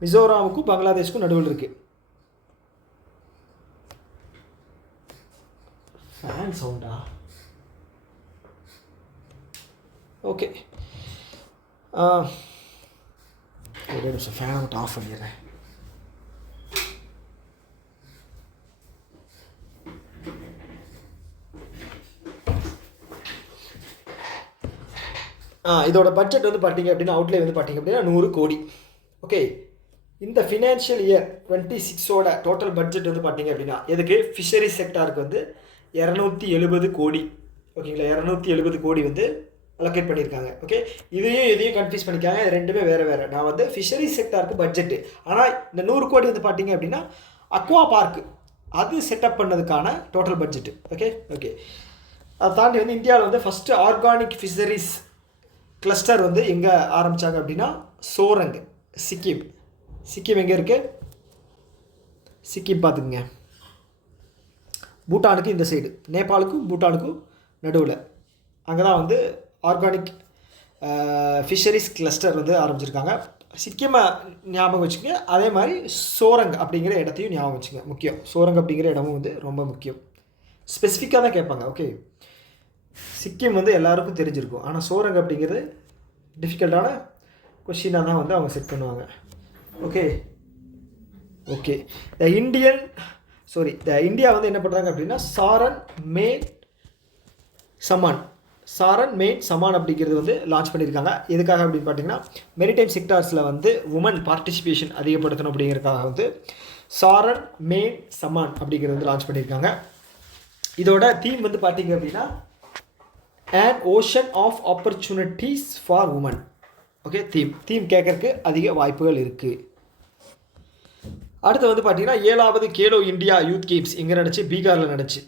மிசோராமுக்கும் பங்களாதேஷுக்கும் நடுவில் இருக்குது. ஃபேன் சவுண்டா? ஓகே. ஒரே நிமிஷம் ஃபேனை மட்டும் ஆஃப் பண்ணிடுறேன். இதோட பட்ஜெட் வந்து பார்த்தீங்க அப்படின்னா அவுட்லே வந்து பார்த்தீங்க அப்படின்னா 100 கோடி. ஓகே. இந்த ஃபினான்ஷியல் இயர் 26ஓட டோட்டல் பட்ஜெட் வந்து பார்த்தீங்க அப்படின்னா எதுக்கு? ஃபிஷரி செக்டாருக்கு வந்து 270 கோடி. ஓகேங்களா? 270 கோடி வந்து அலோகேட் பண்ணியிருக்காங்க. ஓகே. இதையும் கன்ஃபியூஸ் பண்ணிக்காங்க. இது ரெண்டுமே வேறு. நான் வந்து ஃபிஷரி செக்டாருக்கு பட்ஜெட்டு. ஆனால் இந்த 100 கோடி வந்து பார்த்தீங்க அப்படின்னா அக்வா பார்க்கு அது செட்டப் பண்ணதுக்கான டோட்டல் பட்ஜெட்டு. ஓகே. அதை தாண்டி வந்து இந்தியாவில் வந்து ஃபஸ்ட்டு ஆர்கானிக் ஃபிஷரிஸ் கிளஸ்டர் வந்து எங்கே ஆரம்பித்தாங்க அப்படின்னா சோரங், சிக்கிம் எங்கே இருக்குது? சிக்கிம் பார்த்துக்குங்க. பூட்டானுக்கு இந்த சைடு, நேபாளுக்கும் பூட்டானுக்கும் நடுவில் அங்கே தான் வந்து ஆர்கானிக் ஃபிஷரிஸ் கிளஸ்டர் வந்து ஆரம்பிச்சிருக்காங்க. சிக்கிமை ஞாபகம் வச்சுங்க. அதே மாதிரி சோரங் அப்படிங்கிற இடத்தையும் ஞாபகம் வச்சுங்க. முக்கியம். சோரங் அப்படிங்கிற இடமும் வந்து ரொம்ப முக்கியம். ஸ்பெசிஃபிக்காக தான் கேட்பாங்க. ஓகே. சிக்கிம் வந்து எல்லாருக்கும் தெரிஞ்சிருக்கும். ஆனால் சோரங் அப்படிங்கிறது டிஃபிகல்ட்டான கொஷினாக தான் வந்து அவங்க செட் பண்ணுவாங்க. ஓகே. இந்தியா வந்து என்ன பண்ணுறாங்க அப்படின்னா சாரன் மெயின் சமான் அப்படிங்கிறது வந்து லான்ச் பண்ணியிருக்காங்க. எதுக்காக அப்படின்னு பார்த்தீங்கன்னா மெரிடைம் செக்டார்ஸில் வந்து உமன் பார்ட்டிசிபேஷன் அதிகப்படுத்தணும் அப்படிங்கிறதுக்காக வந்து சாரன் மெயின் சமான் அப்படிங்கிறது வந்து லான்ச் பண்ணியிருக்காங்க. இதோட தீம் வந்து பார்த்தீங்க அப்படின்னா and ocean of opportunities for women. Okay, theme கேட்கறதுக்கு அதிக வாய்ப்புகள் இருக்குது. அடுத்து வந்து பார்த்தீங்கன்னா 7வது கேலோ இந்தியா யூத் கேம்ஸ் எங்கே நடந்துச்சு? பீகாரில் நடந்துச்சு.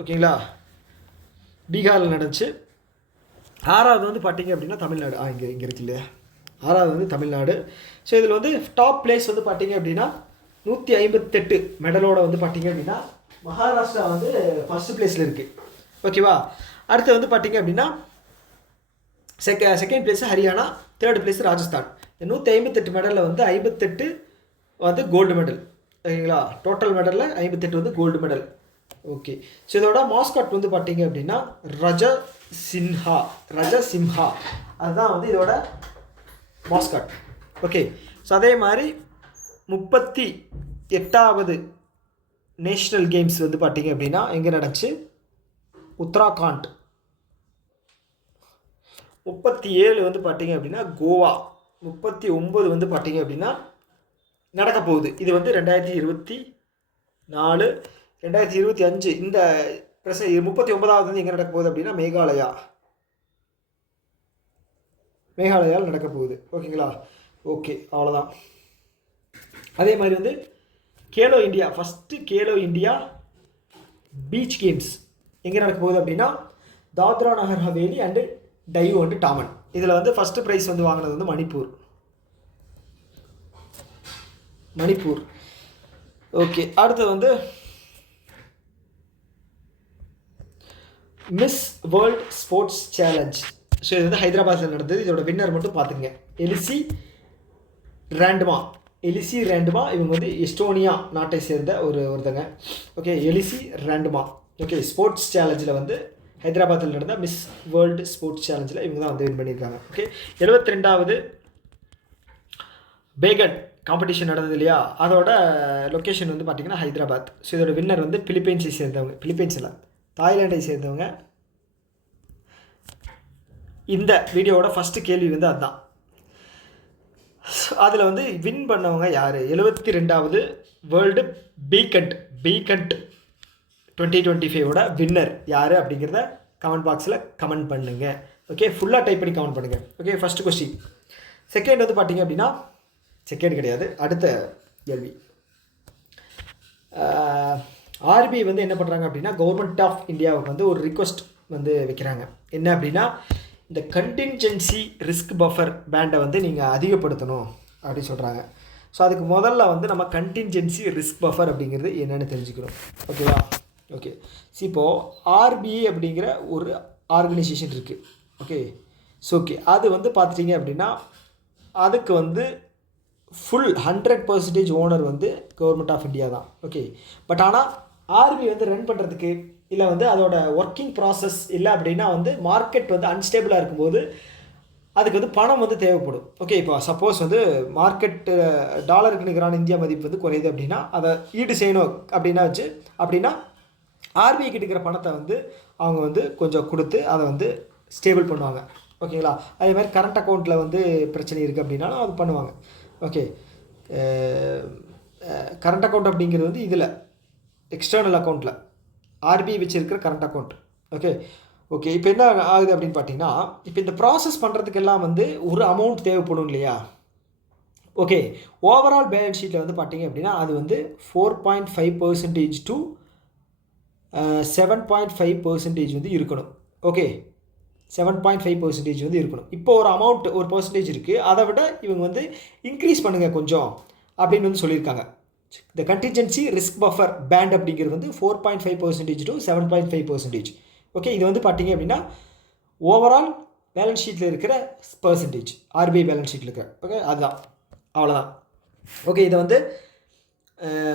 ஓகேங்களா, பீகாரில் நடந்துச்சு. 6வது வந்து பார்த்தீங்க அப்படின்னா தமிழ்நாடு. இங்கே இருக்கு இல்லையா, 6வது வந்து தமிழ்நாடு. ஸோ இதில் வந்து டாப் பிளேஸ் வந்து பார்த்தீங்க அப்படின்னா 158 மெடலோட வந்து பார்த்தீங்க அப்படின்னா மகாராஷ்டிரா வந்து ஃபஸ்ட்டு பிளேஸில் இருக்குது. ஓகேவா, அடுத்து வந்து பார்த்தீங்க அப்படின்னா second place Haryana, third place Rajasthan. 158 மெடலில் வந்து 58 வந்து கோல்டு மெடல். ஓகேங்களா, டோட்டல் மெடலில் 58 வந்து கோல்டு மெடல். ஓகே, ஸோ இதோட மாஸ்காட் வந்து பார்த்தீங்க அப்படின்னா ரஜசிம்ஹா, அதுதான் வந்து இதோட மாஸ்காட். ஓகே, ஸோ அதே மாதிரி 38வது நேஷ்னல் கேம்ஸ் வந்து பார்த்தீங்க அப்படின்னா எங்கே நடந்துச்சு? உத்தராகண்ட். 37 வந்து பார்த்தீங்க அப்படின்னா கோவா. 39 வந்து பார்த்தீங்க அப்படின்னா நடக்க போகுது. இது வந்து 2024 2025 இந்த 39வது வந்து எங்கே நடக்க போகுது அப்படின்னா மேகாலயாவில் நடக்க போகுது. ஓகேங்களா, ஓகே, அவ்வளோதான். அதே மாதிரி வந்து Khelo India, first Khelo India beach games எங்கே நடக்க போகுது அப்படின்னா தாத்ரா நகர் ஹவேலி அண்டு டையூ அண்டு டாமன். இதில் வந்து ஃபஸ்ட்டு ப்ரைஸ் வந்து வாங்கினது வந்து மணிப்பூர். ஓகே, அடுத்து வந்து miss world sports challenge. So இது வந்து ஹைதராபாத்தில் நடந்தது. இதோட வின்னர் மட்டும் பார்த்துங்க, எலிசி ரேண்டுமா. இவங்க வந்து எஸ்டோனியா நாட்டை சேர்ந்த ஒருத்தங்க. ஓகே, எலிசி ரேண்டுமா. ஓகே, ஸ்போர்ட்ஸ் சேலஞ்சில் வந்து ஹைதராபாத்தில் நடந்த மிஸ் வேர்ல்டு ஸ்போர்ட்ஸ் சேலஞ்சில் இவங்க தான் வந்து வின் பண்ணியிருக்காங்க. ஓகே, 72வது பேகன் காம்படிஷன் நடந்தது இல்லையா, அதோட லொக்கேஷன் வந்து பார்த்திங்கன்னா ஹைதராபாத். ஸோ இதோட வின்னர் வந்து பிலிப்பைன்ஸில் தாய்லாண்டை சேர்ந்தவங்க. இந்த வீடியோவோட ஃபஸ்ட்டு கேள்வி வந்து அதுதான். அதில் வந்து வின் பண்ணவங்க யார்? 72வது வேர்ல்டு பீகண்ட் 2025 வின்னர் யார் அப்படிங்கிறத கமெண்ட் பாக்ஸில் கமெண்ட் பண்ணுங்கள். ஓகே, ஃபுல்லாக டைப் பண்ணி கமெண்ட் பண்ணுங்கள். Okay, first question. செகண்ட் வந்து பார்த்தீங்க அப்படின்னா அடுத்த கேள்வி. ஆர்பிஐ வந்து என்ன பண்ணுறாங்க அப்படின்னா கவர்மெண்ட் ஆஃப் இந்தியாவுக்கு வந்து ஒரு ரிக்வெஸ்ட் வந்து வைக்கிறாங்க. என்ன அப்படின்னா இந்த கண்டின்ஜென்சி ரிஸ்க் பஃபர் பேண்டை வந்து நீங்கள் அதிகப்படுத்தணும் அப்படின்னு சொல்கிறாங்க. ஸோ அதுக்கு முதல்ல வந்து நம்ம கண்டின்ஜென்சி ரிஸ்க் பஃபர் அப்படிங்கிறது என்னென்னு தெரிஞ்சுக்கணும். ஓகேவா, ஓகே. இப்போது ஆர்பிஐ அப்படிங்கிற ஒரு ஆர்கனைசேஷன் இருக்குது. ஓகே, ஸோ ஓகே, அது வந்து பார்த்துட்டிங்க அப்படின்னா அதுக்கு வந்து ஃபுல் 100% ஓனர் வந்து கவர்மெண்ட் ஆஃப் இந்தியா தான். ஓகே, பட் ஆனால் ஆர்பிஐ வந்து ரன் பண்ணுறதுக்கு இல்லை வந்து அதோட ஒர்க்கிங் ப்ராசஸ் இல்லை அப்படின்னா வந்து மார்க்கெட் வந்து அன்ஸ்டேபிளாக இருக்கும்போது அதுக்கு வந்து பணம் வந்து தேவைப்படும். ஓகே, இப்போ சப்போஸ் வந்து மார்க்கெட்டு டாலருக்கு நிகரான இந்தியா மதிப்பு வந்து குறையுது அப்படின்னா அதை ஈடு செய்யணும் அப்படின்னா ஆர்பிஐ கிட்ட இருக்கிற பணத்தை வந்து அவங்க வந்து கொஞ்சம் கொடுத்து அதை வந்து ஸ்டேபிள் பண்ணுவாங்க. ஓகேங்களா, அதே மாதிரி கரண்ட் அக்கௌண்ட்டில் வந்து பிரச்சனை இருக்குது அப்படின்னாலும் அது பண்ணுவாங்க. ஓகே, கரண்ட் அக்கௌண்ட் அப்படிங்கிறது வந்து இதில் எக்ஸ்டர்னல் அக்கௌண்ட்டில் ஆர்பிஐ வச்சுருக்கிற கரண்ட் அக்கௌண்ட். ஓகே, இப்போ என்ன ஆகுது அப்படின்னு பார்த்தீங்கன்னா இப்போ இந்த ப்ராசஸ் பண்ணுறதுக்கெல்லாம் வந்து ஒரு அமௌண்ட் தேவைப்படும் இல்லையா. ஓகே, ஓவரால் பேலன்ஸ் ஷீட்டில் வந்து பார்த்தீங்க அப்படின்னா அது வந்து 4.5% to 7.5% வந்து இருக்கணும். ஓகே, 7.5% வந்து இருக்கணும். இப்போ ஒரு அமௌண்ட் ஒரு பர்சன்டேஜ் இருக்குது, அதை விட இவங்க வந்து இன்க்ரீஸ் பண்ணுங்கள் கொஞ்சம் அப்படின்னு வந்து சொல்லியிருக்காங்க. இந்த கண்டின்ஜென்சி ரிஸ்க் பஃபர் பேண்ட் அப்படிங்கிறது வந்து 4.5% to 7.5%. ஓகே, இது வந்து பார்த்தீங்க அப்படின்னா ஓவரால் பேலன்ஸ் ஷீட்டில் இருக்கிற பர்சன்டேஜ், ஆர்பிஐ பேலன்ஸ் ஷீட்டில் இருக்கிற. ஓகே, அதுதான், அவ்வளோதான். ஓகே, இதை வந்து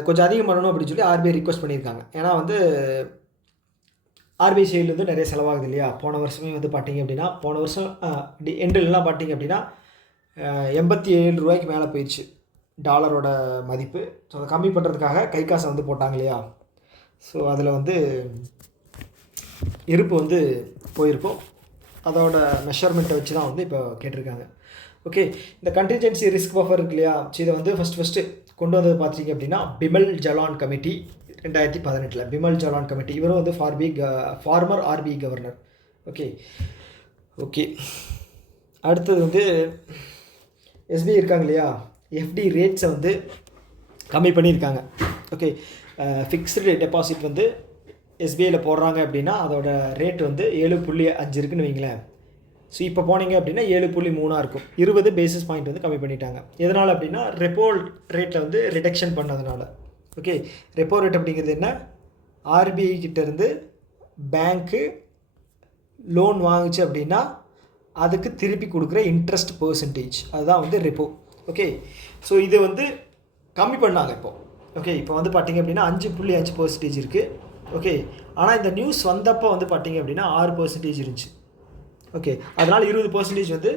கொஞ்சம் அதிகம் பண்ணணும் அப்படின்னு சொல்லி ஆர்பிஐ ரிக்வெஸ்ட் பண்ணியிருக்காங்க. ஏன்னா வந்து ஆர்பிஐ சைட்லேருந்து நிறைய செலவாகுது இல்லையா. போன வருஷமே வந்து பார்த்தீங்க அப்படின்னா போன வருஷம் எண்டில்லாம் பார்த்தீங்க அப்படின்னா 87 ரூபாய்க்கு மேலே போயிடுச்சு டாலரோட மதிப்பு. ஸோ அதை கம்மி பண்ணுறதுக்காக கை காசை வந்து போட்டாங்க இல்லையா. ஸோ அதில் வந்து இருப்பு வந்து போயிருக்கும். அதோட மெஷர்மெண்ட்டை வச்சு தான் வந்து இப்போ கேட்டிருக்காங்க. ஓகே, இந்த கண்டின்ஜென்சி ரிஸ்க் பஃபர் இருக்கு இல்லையா. ஸோ இதை வந்து ஃபஸ்ட்டு கொண்டு வந்தது பார்த்தீங்க அப்படின்னா பிமல் ஜலான் கமிட்டி 2018 பிமல் ஜலான் கமிட்டி. இவரும் வந்து former RBI governor. Okay okay அடுத்தது வந்து எஸ்பிஐ இருக்காங்க இல்லையா, எஃப்டி ரேட்ஸை வந்து கம்மி பண்ணியிருக்காங்க. ஓகே ஃபிக்ஸ்டு டெபாசிட் வந்து எஸ்பிஐயில் போடுறாங்க அப்படின்னா அதோட ரேட் வந்து 7.5 இருக்குன்னு வைங்களேன். ஸோ இப்போ போனீங்க அப்படின்னா 7.3 இருக்கும். 20 பேசிஸ் பாயிண்ட் வந்து கம்மி பண்ணிட்டாங்க. எதனால் அப்படின்னா ரெப்போ ரேட்டில் வந்து ரிடக்ஷன் பண்ணதுனால. ஓகே ரெப்போ ரேட் அப்படிங்கிறது என்ன, ஆர்பிஐ கிட்டேருந்து பேங்க்கு லோன் வாங்குச்சு அப்படின்னா அதுக்கு திருப்பி கொடுக்குற இன்ட்ரெஸ்ட் பர்சன்டேஜ், அதுதான் வந்து ரெப்போ. ஓகே ஸோ இது வந்து கம்மி பண்ணாங்க இப்போது. ஓகே இப்போ வந்து பார்த்திங்க அப்படின்னா 5.5% இருக்குது. ஓகே ஆனால் இந்த நியூஸ் வந்தப்போ வந்து பார்த்திங்க அப்படின்னா 6% இருந்துச்சு. ஓகே அதனால் 20% வந்து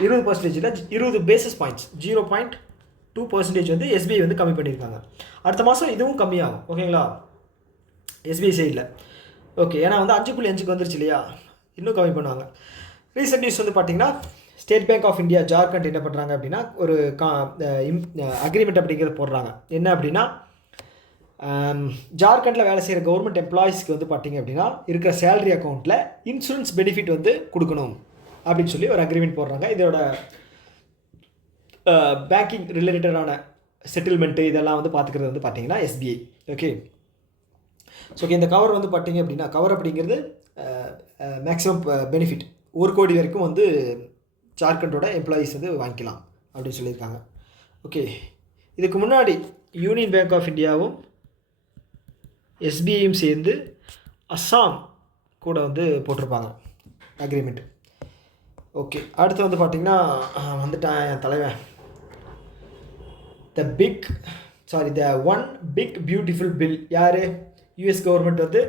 20%ல் 20 பேசிஸ் பாயிண்ட்ஸ் 0.2% வந்து எஸ்பிஐ வந்து கம்மி பண்ணியிருக்காங்க. அடுத்த மாதம் இதுவும் கம்மியாகும். ஓகேங்களா எஸ்பிஐ சைடில். ஓகே ஏன்னா வந்து 5.5க்கு வந்துருச்சு இல்லையா, இன்னும் கம்மி பண்ணுவாங்க. ரீசெண்ட் நியூஸ் வந்து பார்த்திங்கன்னா State Bank of India Jharkhand என்ன பண்ணுறாங்க அப்படின்னா ஒரு அக்ரிமெண்ட் அப்படிங்கிறத போடுறாங்க. என்ன அப்படின்னா ஜார்க்கண்டில் வேலை செய்கிற கவர்மெண்ட் எம்ப்ளாயீஸ்க்கு வந்து பார்த்திங்க அப்படின்னா இருக்கிற சேலரி அக்கௌண்ட்டில் இன்சூரன்ஸ் பெனிஃபிட் வந்து கொடுக்கணும் அப்படின்னு சொல்லி ஒரு அக்ரிமெண்ட் போடுறாங்க. இதோட பேங்கிங் ரிலேட்டடான செட்டில்மெண்ட்டு இதெல்லாம் வந்து பார்த்துக்கிறது வந்து பார்த்திங்கன்னா எஸ்பிஐ. ஓகே ஸோ ஓகே இந்த கவர் வந்து பார்த்திங்க அப்படின்னா கவர் அப்படிங்கிறது மேக்ஸிமம் பெனிஃபிட் 1 கோடி வரைக்கும் வந்து ஜார்க்கண்டோட எம்ப்ளாயீஸ் வந்து வாங்கிக்கலாம் அப்படின்னு சொல்லியிருக்காங்க. ஓகே இதுக்கு முன்னாடி யூனியன் பேங்க் ஆஃப் இந்தியாவும் எஸ்பிஐயும் சேர்ந்து அஸ்ஸாம் கூட வந்து போட்டிருப்பாங்க அக்ரிமெண்ட். ஓகே அடுத்து வந்து பார்த்திங்கன்னா வந்துட்டான் என் தலைவன், the one big beautiful bill. யார், யூஎஸ் கவர்மெண்ட் வந்து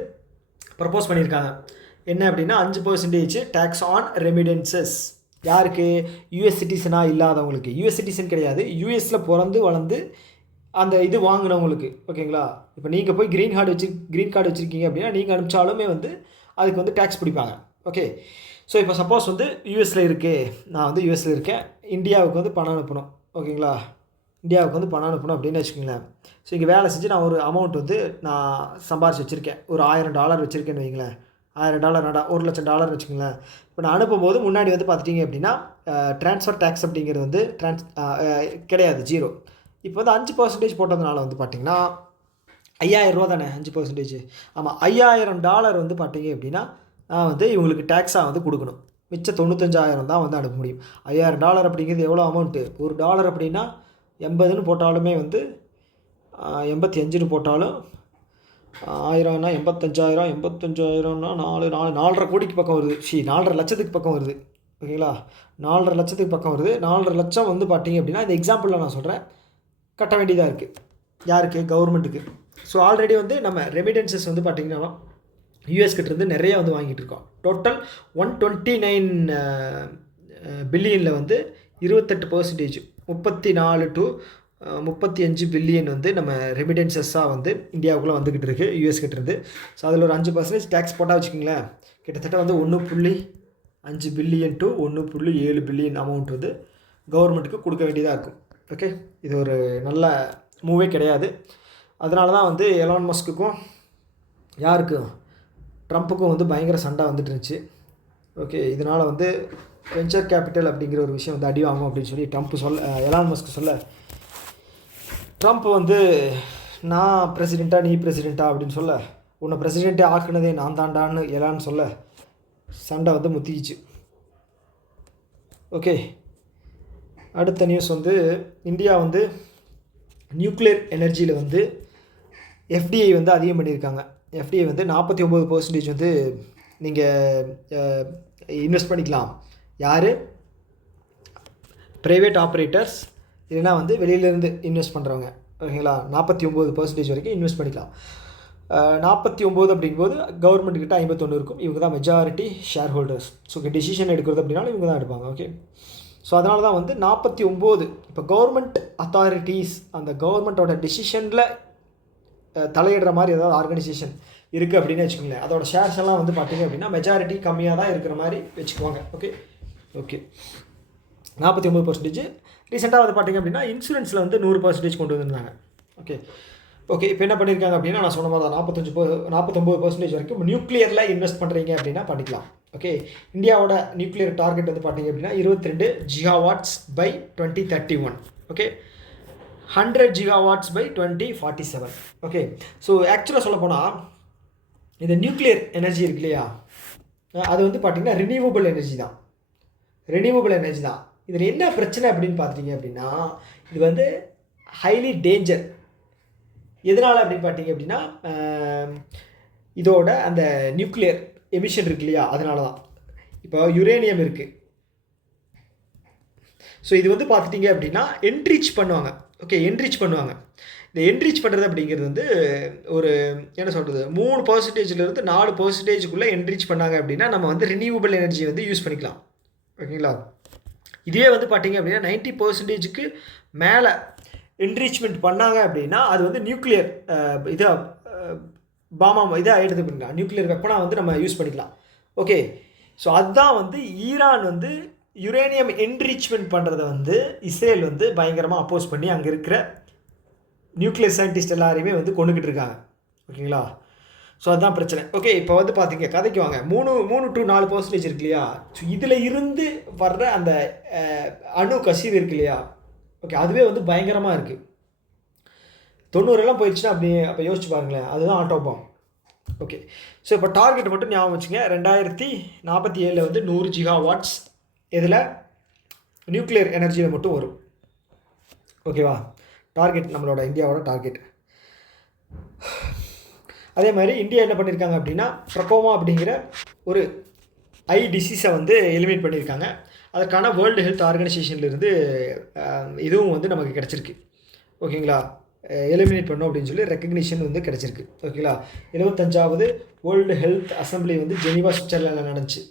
ப்ரப்போஸ் பண்ணியிருக்காங்க. என்ன அப்படின்னா 5% டேக்ஸ் ஆன் ரெமிடென்சஸ். யாருக்கு, யூஎஸ் சிட்டிசனாக இல்லாதவங்களுக்கு. யூஎஸ் சிட்டிசன் கிடையாது, யூஎஸில் பிறந்து வளர்ந்து அந்த இது வாங்கினவங்களுக்கு. ஓகேங்களா இப்போ நீங்கள் போய் க்ரீன் கார்டு வச்சுருக்கீங்க அப்படின்னா நீங்கள் அனுப்பிச்சாலுமே வந்து அதுக்கு வந்து டேக்ஸ் பிடிப்பாங்க. ஓகே ஸோ இப்போ சப்போஸ் வந்து யூஎஸில் நான் வந்து யூஎஸில் இருக்கேன், இந்தியாவுக்கு வந்து பணம் அனுப்பணும். ஓகேங்களா இந்தியாவுக்கு வந்து பணம் அனுப்பணும் அப்படின்னு வச்சுக்கோங்களேன். ஸோ இங்கே வேலை செஞ்சு நான் ஒரு அமௌண்ட் வந்து நான் சம்பாரிச்சு வச்சுருக்கேன், ஒரு $1000 வச்சுருக்கேன்னு வைங்களேன். $1000 $1,00,000 வச்சுக்கோங்களேன். இப்போ நான் அனுப்பும்போது முன்னாடி வந்து பார்த்துட்டிங்க அப்படின்னா ட்ரான்ஸ்ஃபர் டேக்ஸ் அப்படிங்கிறது வந்து கிடையாது, 0. இப்போ வந்து 5% போட்டதுனால வந்து பார்த்திங்கன்னா $5000 தானே 5%. ஆமாம் $5000 வந்து பார்த்திங்க அப்படின்னா நான் வந்து இவங்களுக்கு டேக்ஸாக வந்து கொடுக்கணும். மிச்சம் 95,000 தான் வந்து அனுப்ப முடியும். $5000 அப்படிங்கிறது எவ்வளோ அமௌண்ட்டு, $1 அப்படின்னா 80ன்னு போட்டாலுமே வந்து 85ன்னு போட்டாலும் 1000னா 85,000, 85,000னா 4.5 கோடிக்கு பக்கம் வருது. 4.5 லட்சத்துக்கு பக்கம் வருது. ஓகேங்களா 4.5 லட்சத்துக்கு பக்கம் வருது. 4.5 லட்சம் வந்து பார்த்திங்க அப்படின்னா இந்த எக்ஸாம்பிளில் நான் சொல்கிறேன் கட்ட வேண்டியதாக இருக்குது. யாருக்கு, கவர்மெண்ட்டுக்கு. ஸோ ஆல்ரெடி வந்து நம்ம ரெமிடென்சஸ் வந்து பார்த்திங்கன்னா யூஎஸ்கிட்டேருந்து நிறைய வந்து வாங்கிட்டு இருக்கோம். டோட்டல் 129 பில்லியனில் வந்து 28% 34 to 35 பில்லியன் வந்து நம்ம ரெமிடென்சஸாக வந்து இந்தியாவுக்குள்ளே வந்துக்கிட்டு இருக்குது யூஎஸ்கிட்டேருந்து. ஸோ அதில் ஒரு 5% டேக்ஸ் போட்டால் வச்சுக்கிங்களேன், கிட்டத்தட்ட வந்து 1.5 பில்லியன் to 1.7 பில்லியன் அமௌண்ட் வந்து கவர்மெண்ட்டுக்கு கொடுக்க வேண்டியதாக இருக்கும். ஓகே இது ஒரு நல்ல மூவே கிடையாது. அதனால தான் வந்து எலான் மஸ்க்குக்கும் யாருக்கும் ட்ரம்ப்புக்கும் வந்து பயங்கர சண்டை வந்துட்டு இருந்துச்சு. ஓகே இதனால் வந்து வெஞ்சர் கேபிட்டல் அப்படிங்கிற ஒரு விஷயம் வந்து அடி வாங்கும் அப்படின்னு சொல்லி எலான் மஸ்க் சொல்ல, ட்ரம்ப் வந்து நான் பிரசிடெண்ட்டாக நீ பிரசிடெண்ட்டாக அப்படின்னு சொல்ல, உன்னை பிரசிடெண்ட்டே ஆக்குனதே நான் தாண்டான்னு எலான்னு சொல்ல சண்டை வந்து முத்திக்கிச்சு. ஓகே அடுத்த நியூஸ் வந்து இந்தியா வந்து நியூக்ளியர் எனர்ஜியில் வந்து எஃப்டிஐ வந்து அதிகம் பண்ணியிருக்காங்க. எஃப்டிஐ வந்து 49% வந்து நீங்கள் இன்வெஸ்ட் பண்ணிக்கலாம். யார், ப்ரைவேட் ஆப்ரேட்டர்ஸ் இல்லைனா வந்து வெளியிலேருந்து இன்வெஸ்ட் பண்ணுறவங்க. ஓகேங்களா 49% வரைக்கும் இன்வெஸ்ட் பண்ணிக்கலாம். 49 அப்படிங்கும்போது கவர்மெண்ட்டுக்கிட்ட 51 இருக்கும். இவங்க தான் majority share holders. So decision எடுக்கிறது அப்படின்னாலும் இவங்க தான் எடுப்பாங்க. ஓகே ஸோ அதனால தான் வந்து 49 இப்போ கவர்மெண்ட் அத்தாரிட்டிஸ் அந்த கவர்மெண்ட்டோட டெசிஷனில் தலையிடுற மாதிரி ஏதாவது ஆர்கனைசேஷன் இருக்குது அப்படின்னு வச்சுக்கோங்களேன், அதோட ஷேர்ஸ் எல்லாம் வந்து பார்த்திங்க அப்படின்னா மெஜாரிட்டி கம்மியாக தான் இருக்கிற மாதிரி வச்சுக்குவாங்க. Okay okay 49%. ரீசெண்டாக வந்து பார்த்திங்க அப்படின்னா இன்சூரன்ஸில் வந்து 100% கொண்டு வந்திருந்தாங்க. ஓகே ஓகே, இப்போ என்ன பண்ணியிருக்காங்க அப்படின்னா, நான் சொன்ன மாதிரி தான் 49% வரைக்கும் நியூக்ளியரில் இன்வெஸ்ட் பண்ணுறீங்க அப்படின்னா பண்ணிக்கலாம். ஓகே, இந்தியாவோட நியூக்ளியர் டார்கெட் வந்து பார்த்தீங்க அப்படின்னா 22 gigawatts by 2031. Okay, 100 gigawatts by 2047. Okay, so ஆக்சுவலாக சொல்ல போனால் இந்த நியூக்ளியர் எனர்ஜி இருக்கு இல்லையா, அது வந்து பார்த்திங்கன்னா ரினியூவபிள் எனர்ஜி தான். இதில் என்ன பிரச்சனை அப்படின்னு பார்த்தீங்க அப்படின்னா, இது வந்து ஹைலி டேஞ்சர். எதனால் அப்படின்னு பார்த்தீங்க அப்படின்னா, இதோட அந்த நியூக்ளியர் எமிஷன் இருக்கு இல்லையா, அதனால தான். இப்போ யுரேனியம் இருக்குது. ஸோ இது வந்து பார்த்துட்டிங்க அப்படின்னா என்ரிச் பண்ணுவாங்க. ஓகே, இந்த என்ரிச் பண்ணுறது அப்படிங்கிறது வந்து ஒரு என்ன சொல்கிறது, 3%லேருந்து 4%க்குள்ளே என்ரிச் பண்ணாங்க அப்படின்னா நம்ம வந்து ரினியூவபிள் எனர்ஜி வந்து யூஸ் பண்ணிக்கலாம். ஓகேங்களா, இதே வந்து பார்த்திங்க அப்படின்னா 90%க்கு மேலே என்ரிச்மெண்ட் பண்ணாங்க அப்படின்னா அது வந்து நியூக்ளியர் இதாக எடுத்து பண்ணிக்கலாம், நியூக்ளியர் வெப்பனாக வந்து நம்ம யூஸ் பண்ணிக்கலாம். ஓகே, ஸோ அதுதான் வந்து ஈரான் வந்து யுரேனியம் என்ரிச்மெண்ட் பண்ணுறதை வந்து இஸ்ரேல் வந்து பயங்கரமாக அப்போஸ் பண்ணி அங்கே இருக்கிற நியூக்ளியர் சயின்டிஸ்ட் எல்லாரையுமே வந்து கொண்டுக்கிட்டு இருக்காங்க. ஓகேங்களா, ஸோ அதுதான் பிரச்சனை. ஓகே, இப்போ வந்து பார்த்தீங்க கதைக்கு வாங்க. 3 to 4% இருக்கு இல்லையா, ஸோ இதில் இருந்து வர்ற அந்த அணு கசிவு இருக்கு இல்லையா, ஓகே, அதுவே வந்து பயங்கரமாக இருக்குது. 90 போயிடுச்சுன்னா அப்போ யோசிச்சு பாருங்களேன், அதுதான் ஆட்டோபாம். ஓகே, ஸோ இப்போ டார்கெட் மட்டும் ஞாபகம் வச்சுங்க. 2047 வந்து 100 ஜிகாவாட்ஸ் இதில் நியூக்ளியர் எனர்ஜியில் மட்டும் வரும். ஓகேவா, டார்கெட் நம்மளோட இந்தியாவோட டார்கெட். அதே மாதிரி இந்தியா என்ன பண்ணியிருக்காங்க அப்படின்னா ட்ரக்கோமா அப்படிங்கிற ஒரு டிசீஸை வந்து எலிமினேட் பண்ணியிருக்காங்க. அதற்கான வேர்ல்டு ஹெல்த் ஆர்கனைசேஷன்லேருந்து இதுவும் வந்து நமக்கு கிடச்சிருக்கு. ஓகேங்களா, எலிமினேட் பண்ணோம் அப்படின்னு சொல்லி ரெக்கக்னிஷன் வந்து கிடச்சிருக்கு. ஓகேங்களா, 75வது வேர்ல்டு ஹெல்த் அசம்பிளி வந்து ஜெனீவா சுவிட்சர்லாண்டில் நடந்துச்சு.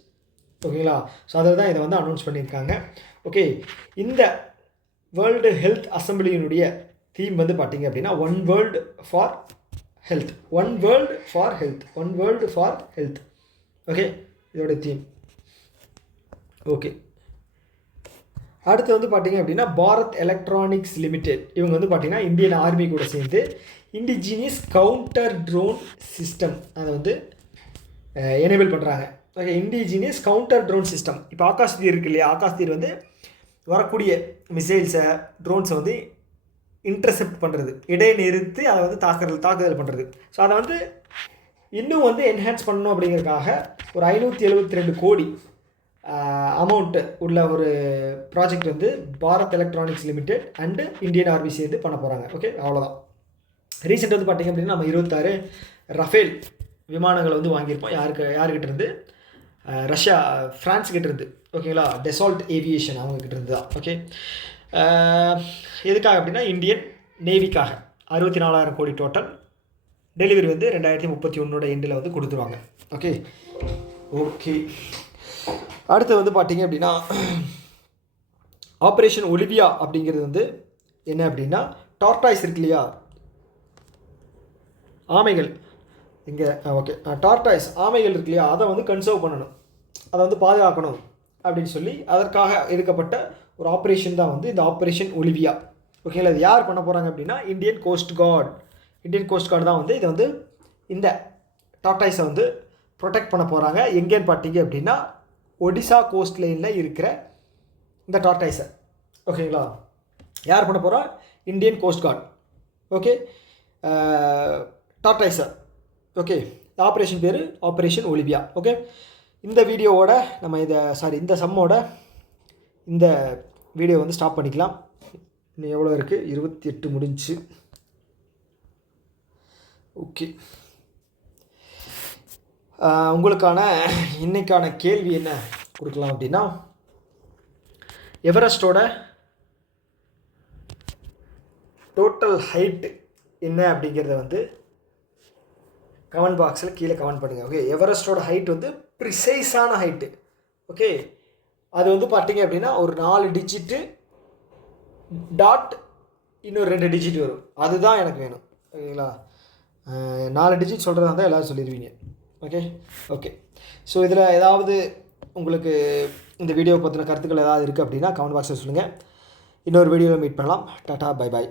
ஓகேங்களா, ஸோ அதில் தான் இதை வந்து அனௌன்ஸ் பண்ணியிருக்காங்க. ஓகே, இந்த வேர்ல்டு ஹெல்த் அசம்பிளியினுடைய தீம் வந்து பார்த்திங்க அப்படின்னா one world for health. Okay, இதோட தீம். ஓகே, அடுத்து வந்து பார்த்திங்க அப்படின்னா பாரத் எலக்ட்ரானிக்ஸ் லிமிடெட், இவங்க வந்து பார்த்திங்கன்னா இந்தியன் ஆர்மி கூட சேர்ந்து இண்டிஜினியஸ் கவுண்டர் ட்ரோன் சிஸ்டம் அதை வந்து எனேபிள் பண்ணுறாங்க. Okay, indigenous counter drone system. இப்போ ஆகாஷ்தீர் இருக்கு இல்லையா, ஆகாஷ்தீர் வந்து வரக்கூடிய மிசைல்ஸை ட்ரோன்ஸை வந்து இன்டர்செப்ட் பண்ணுறது, இடைநிறுத்தி அதை வந்து தாக்குதல் பண்ணுறது. ஸோ அதை வந்து இன்னும் வந்து என்ஹான்ஸ் பண்ணணும் அப்படிங்கிறதுக்காக ஒரு 572 கோடி அமௌண்ட்டு உள்ள ஒரு ப்ராஜெக்ட் வந்து Bharat electronics limited and Indian army சேர்ந்து பண்ண போகிறாங்க. ஓகே, அவ்வளோதான். ரீசெண்ட் வந்து பார்த்திங்க அப்படின்னா நம்ம 26 ரஃபேல் விமானங்கள் வந்து வாங்கியிருப்போம். யாருக்கிட்ட இருந்து? ஃப்ரான்ஸ் கிட்ட இருந்து. ஓகேங்களா, டெசால்ட் ஏவியேஷன் அவங்கக்கிட்ட இருந்து தான். ஓகே, எதுக்காக அப்படின்னா இந்தியன் நேவிக்காக 64,000 கோடி டோட்டல். டெலிவரி வந்து 2031 எண்டில் வந்து கொடுத்துருவாங்க. ஓகே, அடுத்து வந்து பார்த்திங்க அப்படின்னா ஆப்ரேஷன் ஒலிவியா அப்படிங்கிறது வந்து என்ன அப்படின்னா டார்டாய்ஸ் இருக்கு இல்லையா, ஆமைகள் இங்கே. ஓகே, டார்டாய்ஸ் ஆமைகள் இருக்கு இல்லையா, அதை வந்து கன்சர்வ் பண்ணணும், அதை வந்து பாதுகாக்கணும் அப்படின்னு சொல்லி அதற்காக எடுக்கப்பட்ட ஒரு ஆப்ரேஷன் தான் வந்து இந்த ஆப்ரேஷன் ஒலிவியா. ஓகேங்களா, இது யார் பண்ண போகிறாங்க அப்படின்னா இந்தியன் கோஸ்ட் கார்டு தான் வந்து இதை வந்து இந்த டார்டாய்ஸை வந்து ப்ரொடெக்ட் பண்ண போகிறாங்க. எங்கேன்னு பார்த்தீங்க அப்படின்னா ஒடிசா கோஸ்ட் லைனில் இருக்கிற இந்த டார்டாய்ஸை. ஓகேங்களா, யார் பண்ண போகிறா? Indian Coast Guard. ஓகே, டார்டாய்ஸை. ஓகே, ஆப்ரேஷன் பேர் ஆப்ரேஷன் ஒலிவியா. ஓகே, இந்த வீடியோவோட நம்ம இந்த சம்மோட இந்த வீடியோ வந்து ஸ்டாப் பண்ணிக்கலாம். இன்னும் எவ்வளோ இருக்குது? 28 முடிஞ்சு. ஓகே, உங்களுக்கான இன்றைக்கான கேள்வி என்ன கொடுக்கலாம் அப்படின்னா, எவரெஸ்டோட டோட்டல் ஹைட் என்ன அப்படிங்கிறத வந்து கமெண்ட் பாக்ஸில் கீழே கமெண்ட் பண்ணுங்கள். ஓகே, எவரெஸ்டோட ஹைட் வந்து ப்ரிசைஸான ஹைட்டு. ஓகே, அது வந்து பார்த்திங்க அப்படின்னா ஒரு 4 டிஜிட்டு டாட் இன்னொரு 2 டிஜிட் வரும். அதுதான் எனக்கு வேணும். ஓகேங்களா, 4 டிஜிட் சொல்கிறதா இருந்தால் எல்லோரும் சொல்லிடுவீங்க. ஓகே, ஸோ இதில் ஏதாவது உங்களுக்கு இந்த வீடியோ பற்றின கருத்துக்கள் ஏதாவது இருக்குது அப்படின்னா கமெண்ட் பாக்ஸில் சொல்லுங்கள். இன்னொரு வீடியோவில் மீட் பண்ணலாம். Tata, bye bye.